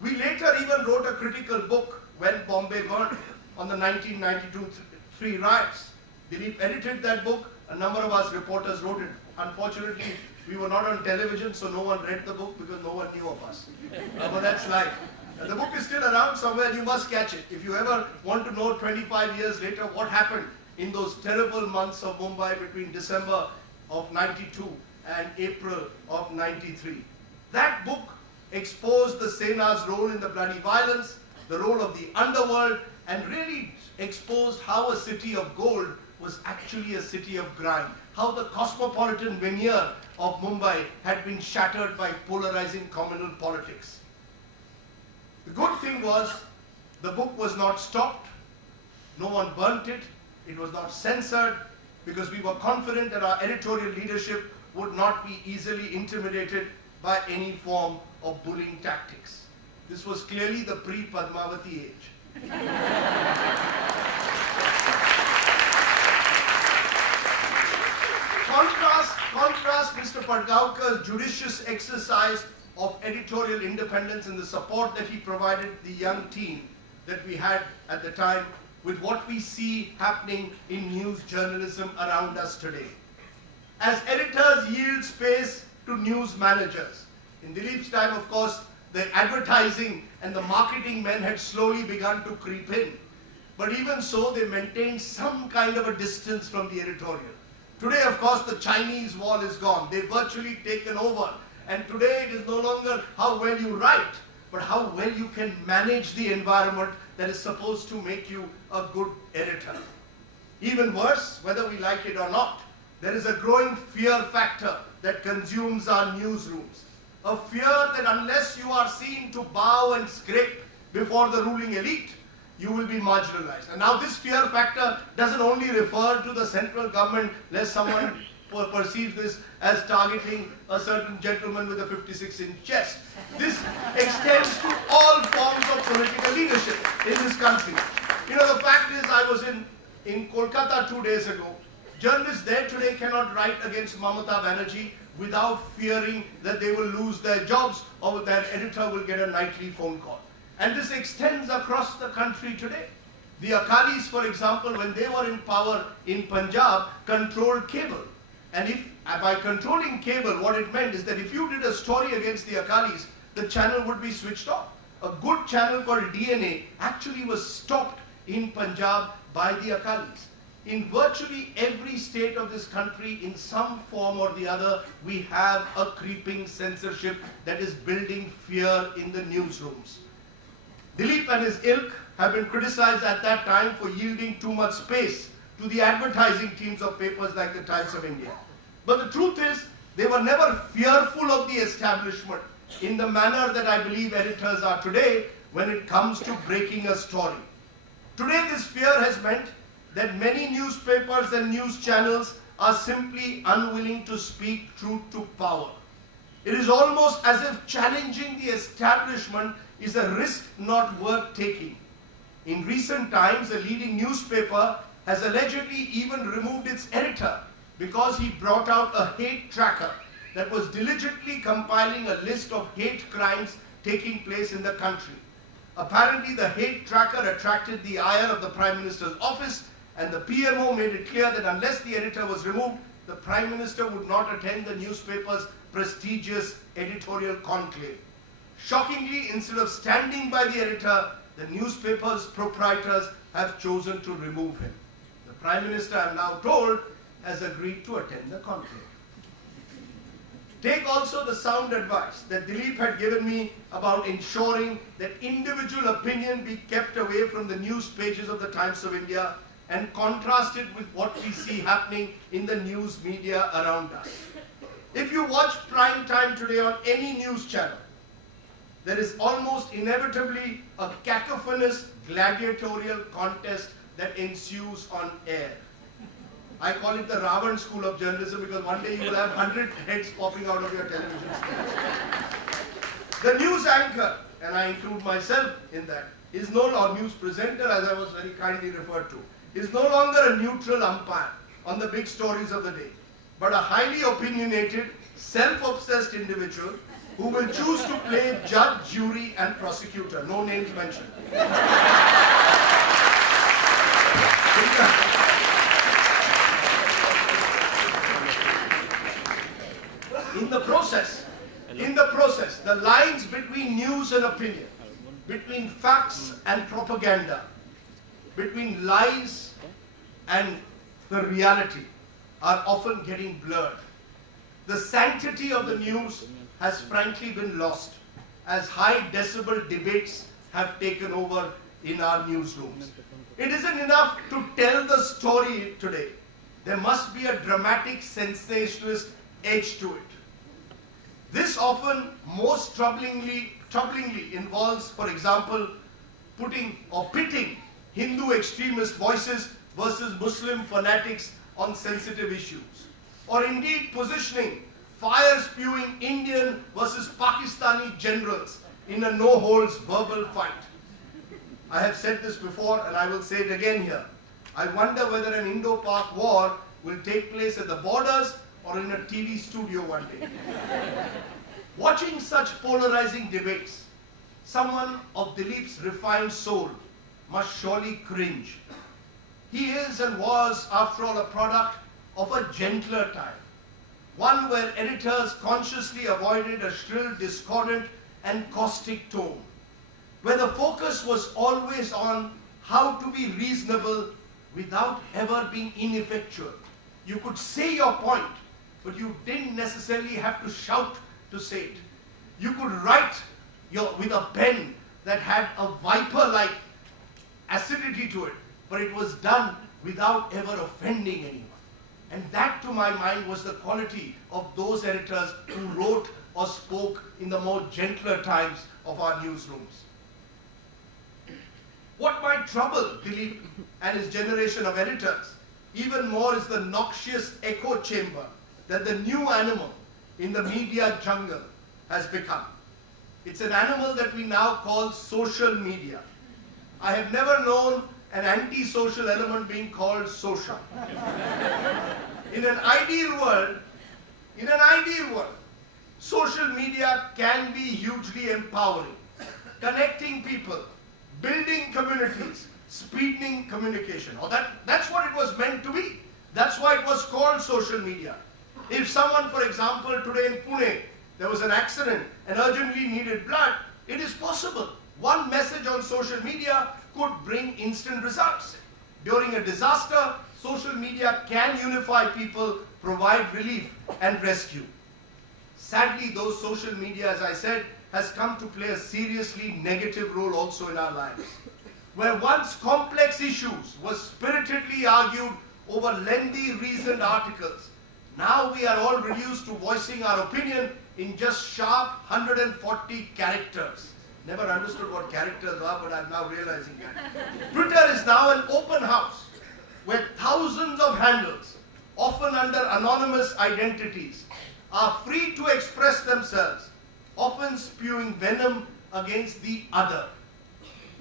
We later even wrote a critical book, When Bombay Burned, on the 1992-3 riots. Dileep edited that book. A number of us reporters wrote it. Unfortunately, we were not on television, so no one read the book because no one knew of us. But that's life. And the book is still around somewhere, you must catch it. If you ever want to know 25 years later what happened in those terrible months of Mumbai between December of 92 and April of 93. That book exposed the Sena's role in the bloody violence, the role of the underworld, and really exposed how a city of gold was actually a city of grime. How the cosmopolitan veneer of Mumbai had been shattered by polarizing communal politics. The good thing was, the book was not stopped, no one burnt it, it was not censored, because we were confident that our editorial leadership would not be easily intimidated by any form of bullying tactics. This was clearly the pre-Padmavati age. Contrast Mr. Padgaonkar's judicious exercise of editorial independence and the support that he provided the young team that we had at the time with what we see happening in news journalism around us today. As editors yield space to news managers. In Dileep's time, of course, the advertising and the marketing men had slowly begun to creep in. But even so, they maintained some kind of a distance from the editorial. Today, of course, the Chinese wall is gone. They've virtually taken over. And today it is no longer how well you write, but how well you can manage the environment that is supposed to make you a good editor. Even worse, whether we like it or not, there is a growing fear factor that consumes our newsrooms. A fear that unless you are seen to bow and scrape before the ruling elite, you will be marginalized. And now this fear factor doesn't only refer to the central government, lest someone perceives this as targeting a certain gentleman with a 56-inch chest. This extends to all forms of political leadership in this country. You know, the fact is, I was in Kolkata 2 days ago. Journalists there today cannot write against Mamata Banerjee without fearing that they will lose their jobs or their editor will get a nightly phone call. And this extends across the country today. The Akalis, for example, when they were in power in Punjab, controlled cable. And if by controlling cable, what it meant is that if you did a story against the Akalis, the channel would be switched off. A good channel called DNA actually was stopped in Punjab by the Akalis. In virtually every state of this country, in some form or the other, we have a creeping censorship that is building fear in the newsrooms. Dileep and his ilk have been criticized at that time for yielding too much space to the advertising teams of papers like the Times of India. But the truth is, they were never fearful of the establishment in the manner that I believe editors are today when it comes to breaking a story. Today this fear has meant that many newspapers and news channels are simply unwilling to speak truth to power. It is almost as if challenging the establishment is a risk not worth taking. In recent times, a leading newspaper has allegedly even removed its editor because he brought out a hate tracker that was diligently compiling a list of hate crimes taking place in the country. Apparently, the hate tracker attracted the ire of the Prime Minister's office, and the PMO made it clear that unless the editor was removed, the Prime Minister would not attend the newspaper's prestigious editorial conclave. Shockingly, instead of standing by the editor, the newspaper's proprietors have chosen to remove him. The Prime Minister, I am now told, has agreed to attend the conclave. Take also the sound advice that Dileep had given me about ensuring that individual opinion be kept away from the news pages of the Times of India and contrast it with what we see happening in the news media around us. If you watch prime time today on any news channel, there is almost inevitably a cacophonous gladiatorial contest that ensues on air. I call it the Ravan school of journalism because one day you will have 100 heads popping out of your television screens. The news anchor, and I include myself in that, is no longer news presenter, as I was very kindly referred to, is no longer a neutral umpire on the big stories of the day, but a highly opinionated, self-obsessed individual who will choose to play judge, jury, and prosecutor. No names mentioned. In the process, the lines between news and opinion, between facts and propaganda, between lies and the reality are often getting blurred. The sanctity of the news has frankly been lost as high decibel debates have taken over in our newsrooms. It isn't enough to tell the story today. There must be a dramatic sensationalist edge to it. This often most troublingly involves, for example, pitting Hindu extremist voices versus Muslim fanatics on sensitive issues, or indeed positioning fire-spewing Indian versus Pakistani generals in a no-holds verbal fight. I have said this before and I will say it again here. I wonder whether an Indo-Pak war will take place at the borders or in a TV studio one day. Watching such polarizing debates, someone of Dileep's refined soul must surely cringe. He is and was, after all, a product of a gentler time, one where editors consciously avoided a shrill, discordant and caustic tone, where the focus was always on how to be reasonable without ever being ineffectual. You could say your point, but you didn't necessarily have to shout to say it. You could write with a pen that had a viper-like acidity to it, but it was done without ever offending anyone. And that, to my mind, was the quality of those editors who wrote or spoke in the more gentler times of our newsrooms. What might trouble Dileep and his generation of editors even more is the noxious echo chamber that the new animal in the media jungle has become. It's an animal that we now call social media. I have never known an anti-social element being called social. In an ideal world, social media can be hugely empowering, connecting people, building communities, speeding communication. Or that's what it was meant to be. That's why it was called social media. If someone, for example, today in Pune, there was an accident and urgently needed blood, it is possible. One message on social media could bring instant results. During a disaster, social media can unify people, provide relief and rescue. Sadly, those social media, as I said, has come to play a seriously negative role also in our lives. Where once complex issues were spiritedly argued over lengthy, reasoned articles, now we are all reduced to voicing our opinion in just sharp 140 characters. Never understood what characters are, but I'm now realizing that. Twitter is now an open house where thousands of handles, often under anonymous identities, are free to express themselves, often spewing venom against the other,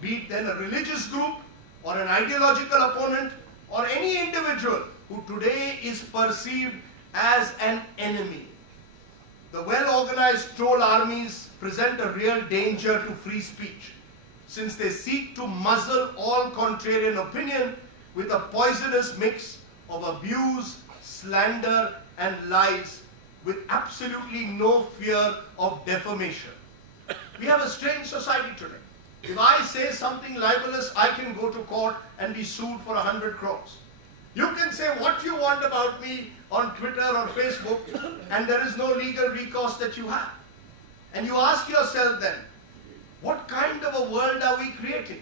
be it then a religious group or an ideological opponent or any individual who today is perceived as an enemy. The well-organized troll armies present a real danger to free speech, since they seek to muzzle all contrarian opinion with a poisonous mix of abuse, slander, and lies, with absolutely no fear of defamation. We have a strange society today. If I say something libelous, I can go to court and be sued for 100 crores. You can say what you want about me on Twitter or Facebook, and there is no legal recourse that you have. And you ask yourself then, what kind of a world are we creating?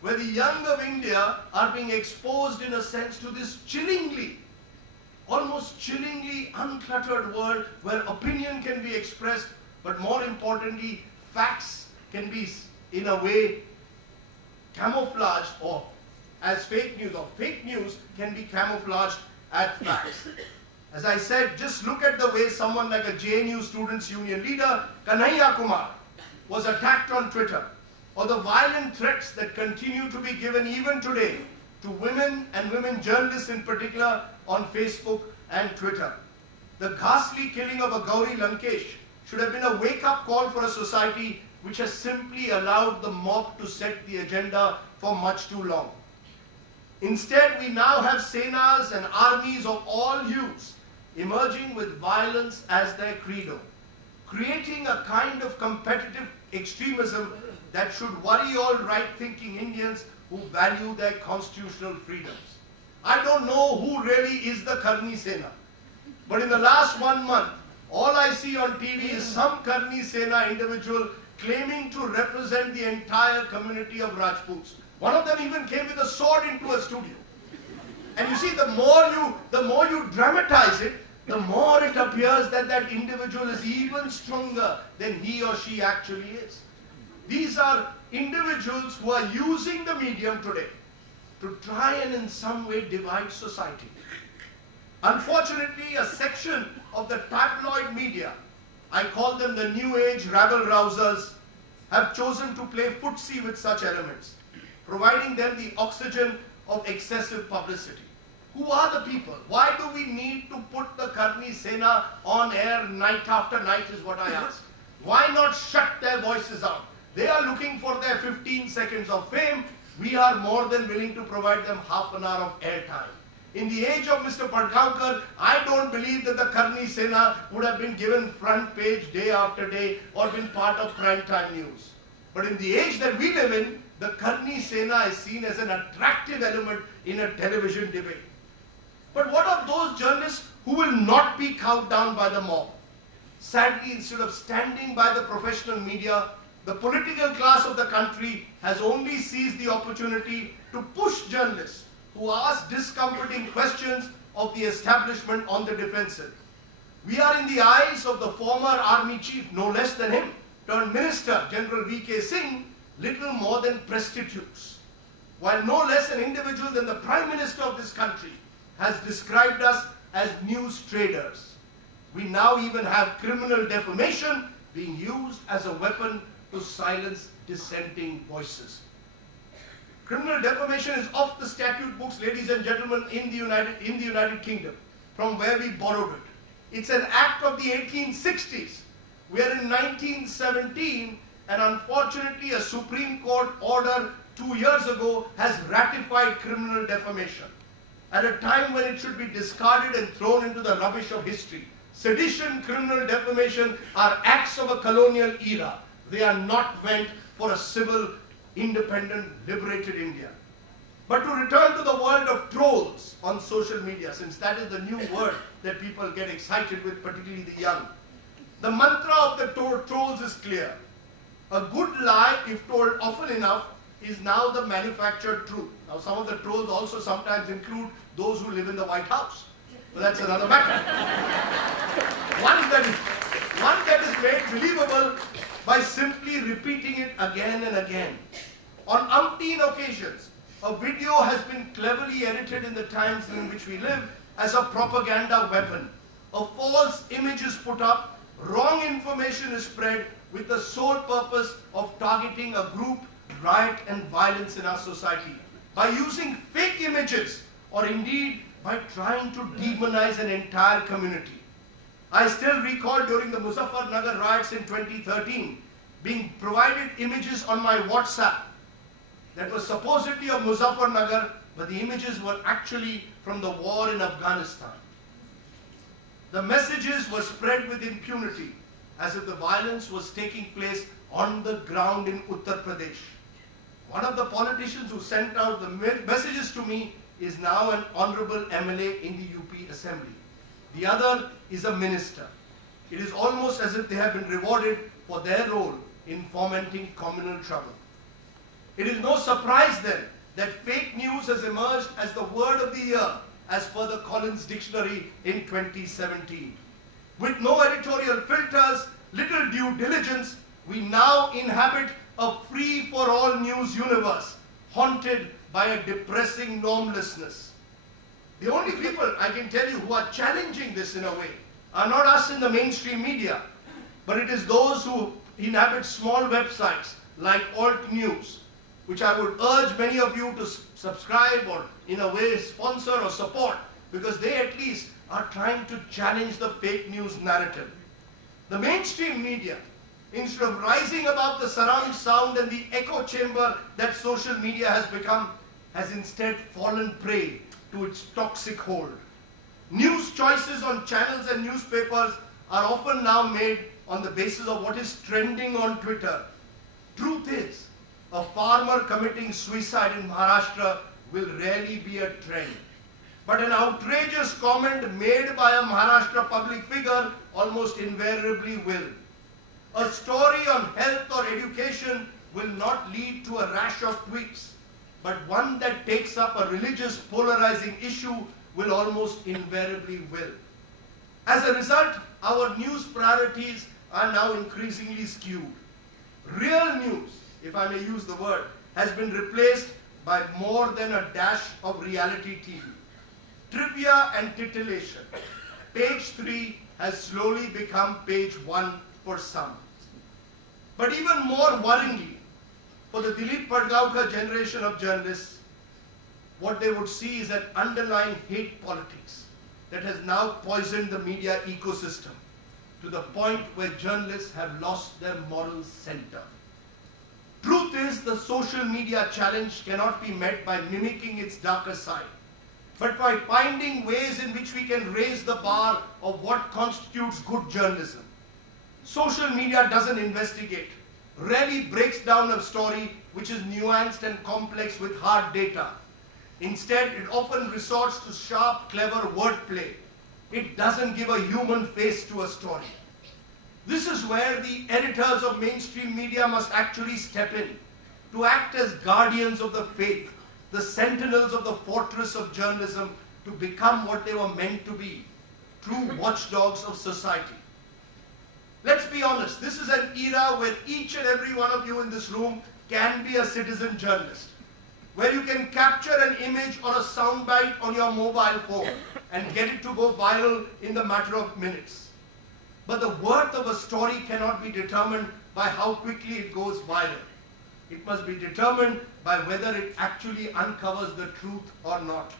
Where the young of India are being exposed in a sense to this chillingly, almost chillingly uncluttered world where opinion can be expressed, but more importantly, facts can be in a way camouflaged or as fake news, or fake news can be camouflaged as facts. As I said, just look at the way someone like a JNU Students' Union leader, Kanhaiya Kumar, was attacked on Twitter, or the violent threats that continue to be given even today to women and women journalists in particular on Facebook and Twitter. The ghastly killing of a Gauri Lankesh should have been a wake-up call for a society which has simply allowed the mob to set the agenda for much too long. Instead, we now have senas and armies of all hues emerging with violence as their credo, creating a kind of competitive extremism that should worry all right-thinking Indians who value their constitutional freedoms. I don't know who really is the Karni Sena, but in the last 1 month, all I see on TV is some Karni Sena individual claiming to represent the entire community of Rajputs. One of them even came with a sword into a studio. And you see, the more you dramatize it, the more it appears that that individual is even stronger than he or she actually is. These are individuals who are using the medium today to try and in some way divide society. Unfortunately, a section of the tabloid media, I call them the new age rabble-rousers, have chosen to play footsie with such elements, providing them the oxygen of excessive publicity. Who are the people? Why do we need to put the Karni Sena on air night after night is what I ask. Why not shut their voices out? They are looking for their 15 seconds of fame. We are more than willing to provide them half an hour of airtime. In the age of Mr. Padgaonkar, I don't believe that the Karni Sena would have been given front page day after day or been part of prime time news. But in the age that we live in, the Karni Sena is seen as an attractive element in a television debate. But what of those journalists who will not be cowed down by the mob? Sadly, instead of standing by the professional media, the political class of the country has only seized the opportunity to push journalists who ask discomforting questions of the establishment on the defensive. We are in the eyes of the former army chief, no less than him, turned minister, General V.K. Singh, little more than prostitutes. While no less an individual than the Prime Minister of this country has described us as news traders. We now even have criminal defamation being used as a weapon to silence dissenting voices. Criminal defamation is off the statute books, ladies and gentlemen, in the United Kingdom, from where we borrowed it. It's an act of the 1860s. We are in 1917, and unfortunately a Supreme Court order 2 years ago has ratified criminal defamation at a time when it should be discarded and thrown into the rubbish of history. Sedition, criminal defamation are acts of a colonial era. They are not meant for a civil, independent, liberated India. But to return to the world of trolls on social media, since that is the new word that people get excited with, particularly the young. The mantra of the trolls is clear. A good lie, if told often enough, is now the manufactured truth. Now, some of the trolls also sometimes include those who live in the White House. But that's another matter. One that is made believable by simply repeating it again and again. On umpteen occasions, a video has been cleverly edited in the times in which we live as a propaganda weapon, a false image is put up, wrong information is spread with the sole purpose of targeting a group, riot and violence in our society. By using fake images or indeed by trying to demonize an entire community. I still recall during the Muzaffarnagar riots in 2013 being provided images on my WhatsApp that was supposedly of Muzaffarnagar, but the images were actually from the war in Afghanistan. The messages were spread with impunity as if the violence was taking place on the ground in Uttar Pradesh. One of the politicians who sent out the messages to me is now an honorable MLA in the UP Assembly. The other is a minister. It is almost as if they have been rewarded for their role in fomenting communal trouble. It is no surprise then that fake news has emerged as the word of the year as per the Collins Dictionary in 2017. With no editorial filters, little due diligence, we now inhabit a free-for-all news universe haunted by a depressing normlessness. The only people I can tell you who are challenging this in a way are not us in the mainstream media, but it is those who inhabit small websites like Alt News, which I would urge many of you to subscribe or in a way sponsor or support, because they at least are trying to challenge the fake news narrative. The mainstream media, instead of rising above the surround sound and the echo chamber that social media has become, has instead fallen prey to its toxic hold. News choices on channels and newspapers are often now made on the basis of what is trending on Twitter. Truth is, a farmer committing suicide in Maharashtra will rarely be a trend. But an outrageous comment made by a Maharashtra public figure almost invariably will. A story on health or education will not lead to a rash of tweets, but one that takes up a religious polarizing issue will almost invariably will. As a result, our news priorities are now increasingly skewed. Real news, if I may use the word, has been replaced by more than a dash of reality TV. Trivia and titillation. Page 3 has slowly become page 1 for some. But even more worryingly, for the Dileep Padgaonkar generation of journalists, what they would see is an underlying hate politics that has now poisoned the media ecosystem to the point where journalists have lost their moral center. Truth is, the social media challenge cannot be met by mimicking its darker side, but by finding ways in which we can raise the bar of what constitutes good journalism. Social media doesn't investigate, rarely breaks down a story which is nuanced and complex with hard data. Instead, it often resorts to sharp, clever wordplay. It doesn't give a human face to a story. This is where the editors of mainstream media must actually step in, to act as guardians of the faith, the sentinels of the fortress of journalism, to become what they were meant to be, true watchdogs of society. Let's be honest, this is an era where each and every one of you in this room can be a citizen journalist, where you can capture an image or a soundbite on your mobile phone and get it to go viral in the matter of minutes. But the worth of a story cannot be determined by how quickly it goes viral. It must be determined by whether it actually uncovers the truth or not.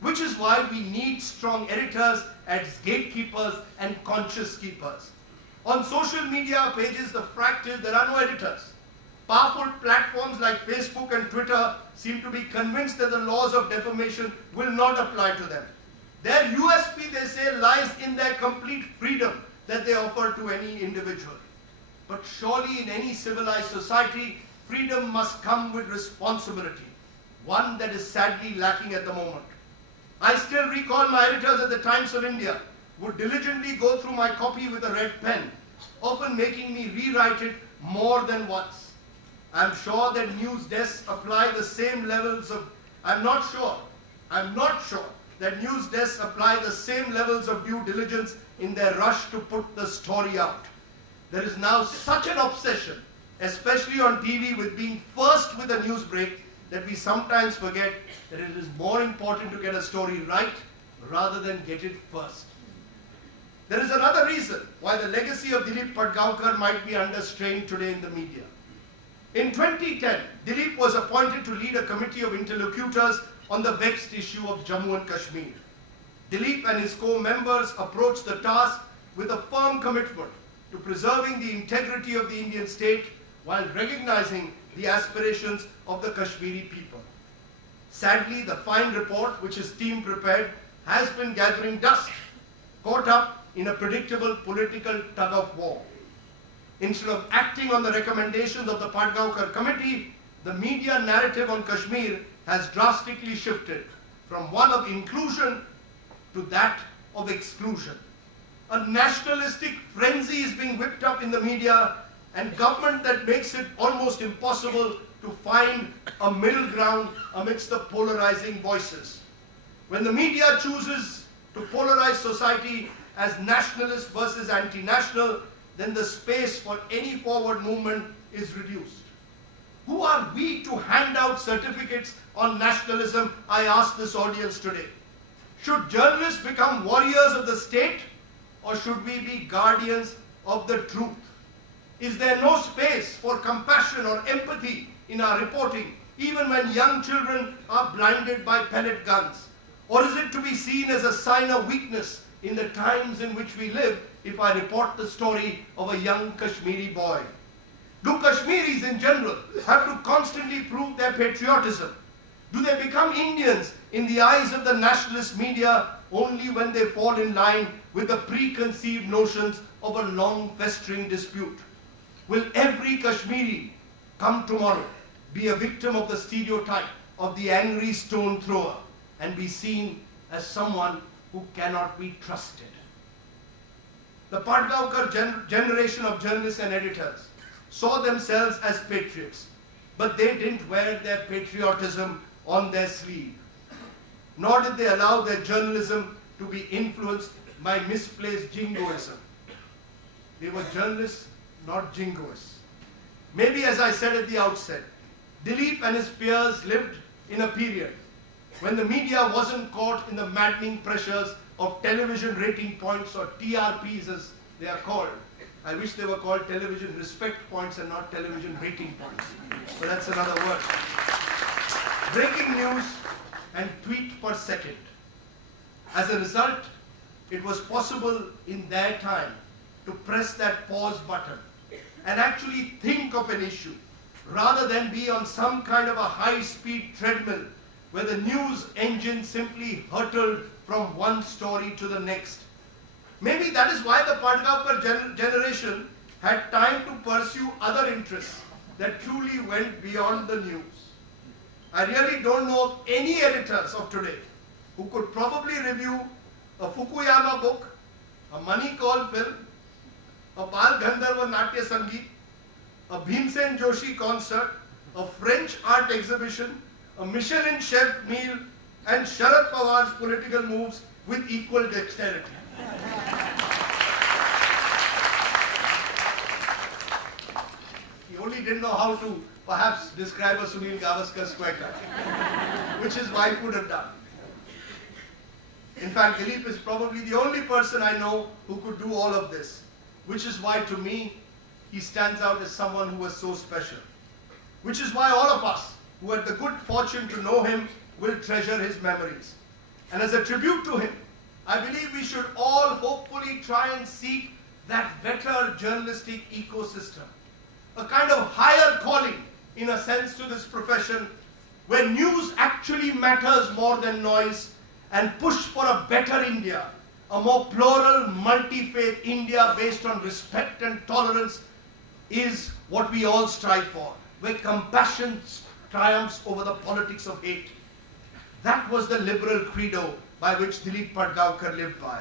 Which is why we need strong editors as gatekeepers and conscience keepers. On social media pages, the fact is there are no editors. Powerful platforms like Facebook and Twitter seem to be convinced that the laws of defamation will not apply to them. Their USP, they say, lies in their complete freedom that they offer to any individual. But surely in any civilized society, freedom must come with responsibility, one that is sadly lacking at the moment. I still recall my editors at the Times of India would diligently go through my copy with a red pen, often making me rewrite it more than once. I'm sure that news desks apply the same levels of, I'm not sure that news desks apply the same levels of due diligence in their rush to put the story out. There is now such an obsession, especially on TV, with being first with a news break, that we sometimes forget that it is more important to get a story right rather than get it first. There is another reason why the legacy of Dileep Padgaonkar might be under strain today in the media. In 2010, Dileep was appointed to lead a committee of interlocutors on the vexed issue of Jammu and Kashmir. Dileep and his co-members approached the task with a firm commitment to preserving the integrity of the Indian state while recognizing the aspirations of the Kashmiri people. Sadly, the fine report which his team prepared has been gathering dust, caught up in a predictable political tug-of-war. Instead of acting on the recommendations of the Padgaonkar committee, the media narrative on Kashmir has drastically shifted from one of inclusion to that of exclusion. A nationalistic frenzy is being whipped up in the media, and government that makes it almost impossible to find a middle ground amidst the polarizing voices. When the media chooses to polarize society as nationalist versus anti-national, then the space for any forward movement is reduced. Who are we to hand out certificates on nationalism, I ask this audience today? Should journalists become warriors of the state, or should we be guardians of the truth? Is there no space for compassion or empathy in our reporting, even when young children are blinded by pellet guns? Or is it to be seen as a sign of weakness in the times in which we live if I report the story of a young Kashmiri boy? Do Kashmiris in general have to constantly prove their patriotism? Do they become Indians in the eyes of the nationalist media only when they fall in line with the preconceived notions of a long festering dispute? Will every Kashmiri come tomorrow be a victim of the stereotype of the angry stone thrower and be seen as someone who cannot be trusted? The Padgaonkar generation of journalists and editors saw themselves as patriots, but they didn't wear their patriotism on their sleeve. Nor did they allow their journalism to be influenced by misplaced jingoism. They were journalists, not jingoists. Maybe, as I said at the outset, Dileep and his peers lived in a period when the media wasn't caught in the maddening pressures of television rating points, or TRPs as they are called. I wish they were called television respect points and not television rating points, but that's another word. Breaking news and tweet per second. As a result, it was possible in their time to press that pause button and actually think of an issue rather than be on some kind of a high-speed treadmill where the news engine simply hurtled from one story to the next. Maybe that is why the Padgaonkar generation had time to pursue other interests that truly went beyond the news. I really don't know of any editors of today who could probably review a Fukuyama book, a Manikol film, a Bal Gandharva Natya Sangeet, a Bhimsen Joshi concert, a French art exhibition, a Michelin chef meal, and Sharad Pawar's political moves with equal dexterity. He only didn't know how to perhaps describe a Sunil Gavaskar square cut, which his wife would have done. In fact, Dileep is probably the only person I know who could do all of this, which is why to me, he stands out as someone who was so special. Which is why all of us who had the good fortune to know him will treasure his memories. And as a tribute to him, I believe we should all hopefully try and seek that better journalistic ecosystem, a kind of higher calling, in a sense, to this profession, where news actually matters more than noise, and push for a better India, a more plural, multi-faith India based on respect and tolerance is what we all strive for, where compassion triumphs over the politics of hate. That was the liberal credo by which Dileep Padgaonkar lived by.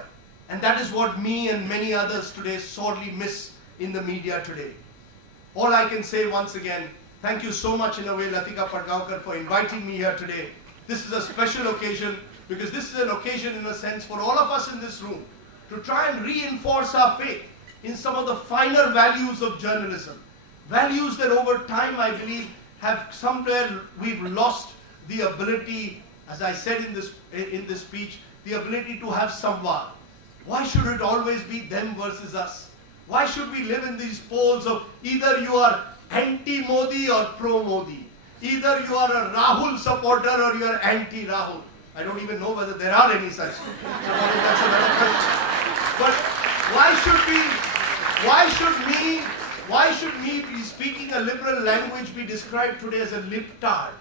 And that is what me and many others today sorely miss in the media today. All I can say once again, thank you so much in a way, Latika Padgaonkar, for inviting me here today. This is a special occasion because this is an occasion in a sense for all of us in this room to try and reinforce our faith in some of the finer values of journalism. Values that over time, I believe, have somewhere we've lost the ability, as I said in this speech, the ability to have samvad, Why should it always be them versus us? Why should we live in these poles of either you are anti-Modi or pro-Modi? Either you are a Rahul supporter or you are anti-Rahul. I don't even know whether there are any such supporters. That's another question. But why should me be speaking a liberal language be described today as a libtard?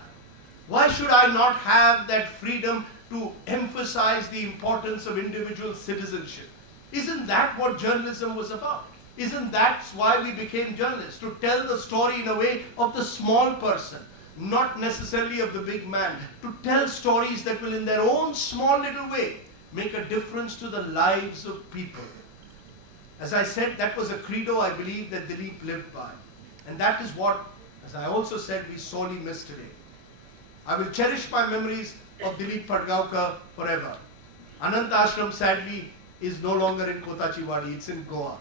Why should I not have that freedom to emphasize the importance of individual citizenship? Isn't that what journalism was about? Isn't that why we became journalists? To tell the story in a way of the small person, not necessarily of the big man. To tell stories that will in their own small little way make a difference to the lives of people. As I said, that was a credo I believe that Dileep lived by. And that is what, as I also said, we sorely miss today. I will cherish my memories of Dileep Padgaonkar forever. Anant Ashram, sadly, is no longer in Kotachiwadi, it's in Goa.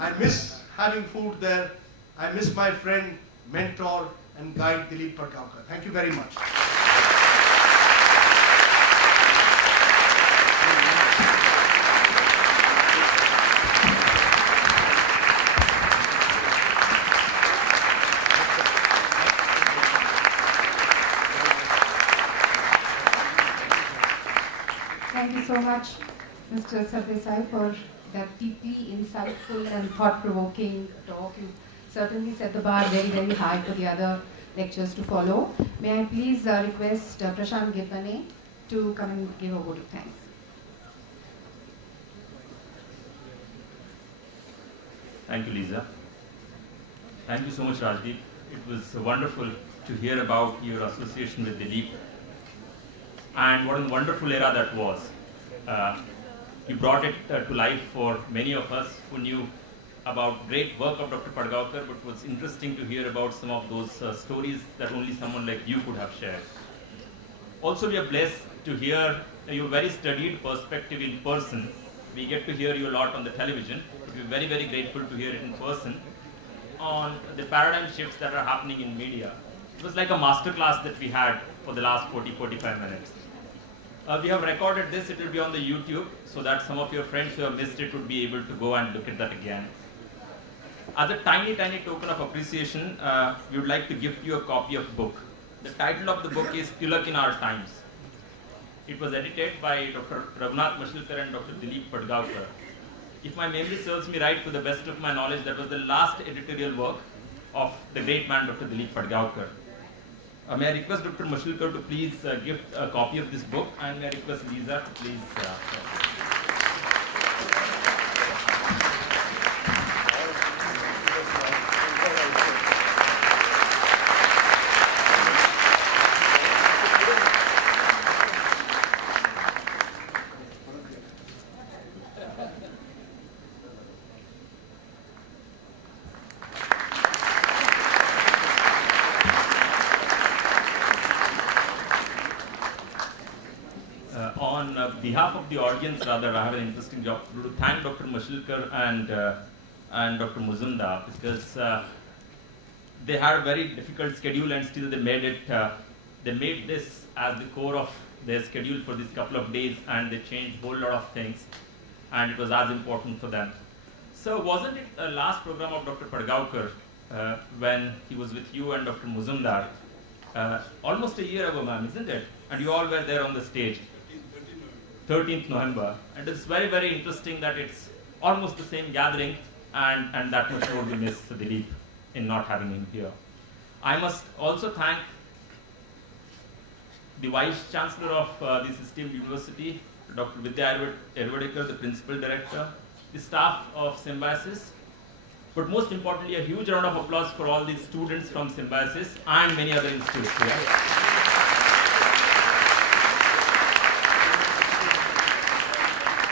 I miss having food there. I miss my friend, mentor, and guide Dileep Padgaonkar. Thank you very much. Thank you so much, Mr. Sardesai, for that deeply insightful and thought-provoking talk. You certainly set the bar very, very high for the other lectures to follow. May I please request Prashant Girbane to come and give a vote of thanks. Thank you, Lisa. Thank you so much, Rajdeep. It was wonderful to hear about your association with Dileep and what a wonderful era that was. You brought it to life for many of us who knew about great work of Dr. Padgaonkar, but it was interesting to hear about some of those stories that only someone like you could have shared. Also, we are blessed to hear your very studied perspective in person. We get to hear you a lot on the television, but we're very, very grateful to hear it in person on the paradigm shifts that are happening in media. It was like a masterclass that we had for the last 40-45 minutes. We have recorded this, it will be on the YouTube, so that some of your friends who have missed it would be able to go and look at that again. As a tiny, tiny token of appreciation, we would like to gift you a copy of the book. The title of the book is Tilak in Our Times. It was edited by Dr. Raghunath Mashilkar and Dr. Dileep Padgaonkar. If my memory serves me right, to the best of my knowledge, that was the last editorial work of the great man, Dr. Dileep Padgaonkar. May I request Dr. Mashilkar to please gift a copy of this book, and may I request Lisa to please... On behalf of the audience, rather, I have an interesting job to thank Dr. Mashilkar and Dr. Muzumdar, because they had a very difficult schedule and still they made it. They made this as the core of their schedule for these couple of days, and they changed a whole lot of things, and it was as important for them. So wasn't it the last program of Dr. Padgaonkar when he was with you and Dr. Muzumdar? Almost a year ago, ma'am, isn't it? And you all were there on the stage. 13th November. And it's very, very interesting that it's almost the same gathering, and that much more we miss Dileep in not having him here. I must also thank the Vice Chancellor of this esteemed university, Dr. Vidya Ayurvedikar, the Principal Director, the staff of Symbiosis, but most importantly, a huge round of applause for all these students from Symbiosis and many other institutes here.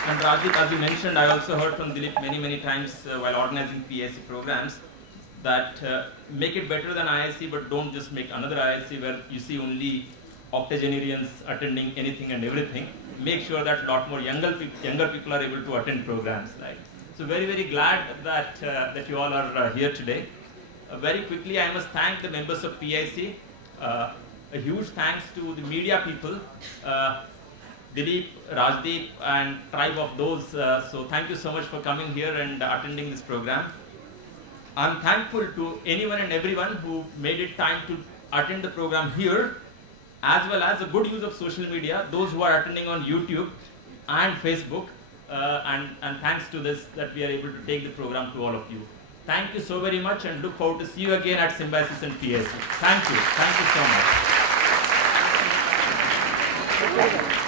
And Rajdeep, as you mentioned, I also heard from Dileep many, many times while organizing PIC programs that make it better than IIC, but don't just make another IIC where you see only octogenarians attending anything and everything. Make sure that a lot more younger people are able to attend programs. Right? So very, very glad that, that you all are here today. Very quickly, I must thank the members of PIC. A huge thanks to the media people. Dileep, Rajdeep, and tribe of those. So thank you so much for coming here and attending this program. I'm thankful to anyone and everyone who made it time to attend the program here, as well as a good use of social media, those who are attending on YouTube and Facebook. And thanks to this that we are able to take the program to all of you. Thank you so very much and look forward to see you again at Symbiosis and PSC. Thank you so much.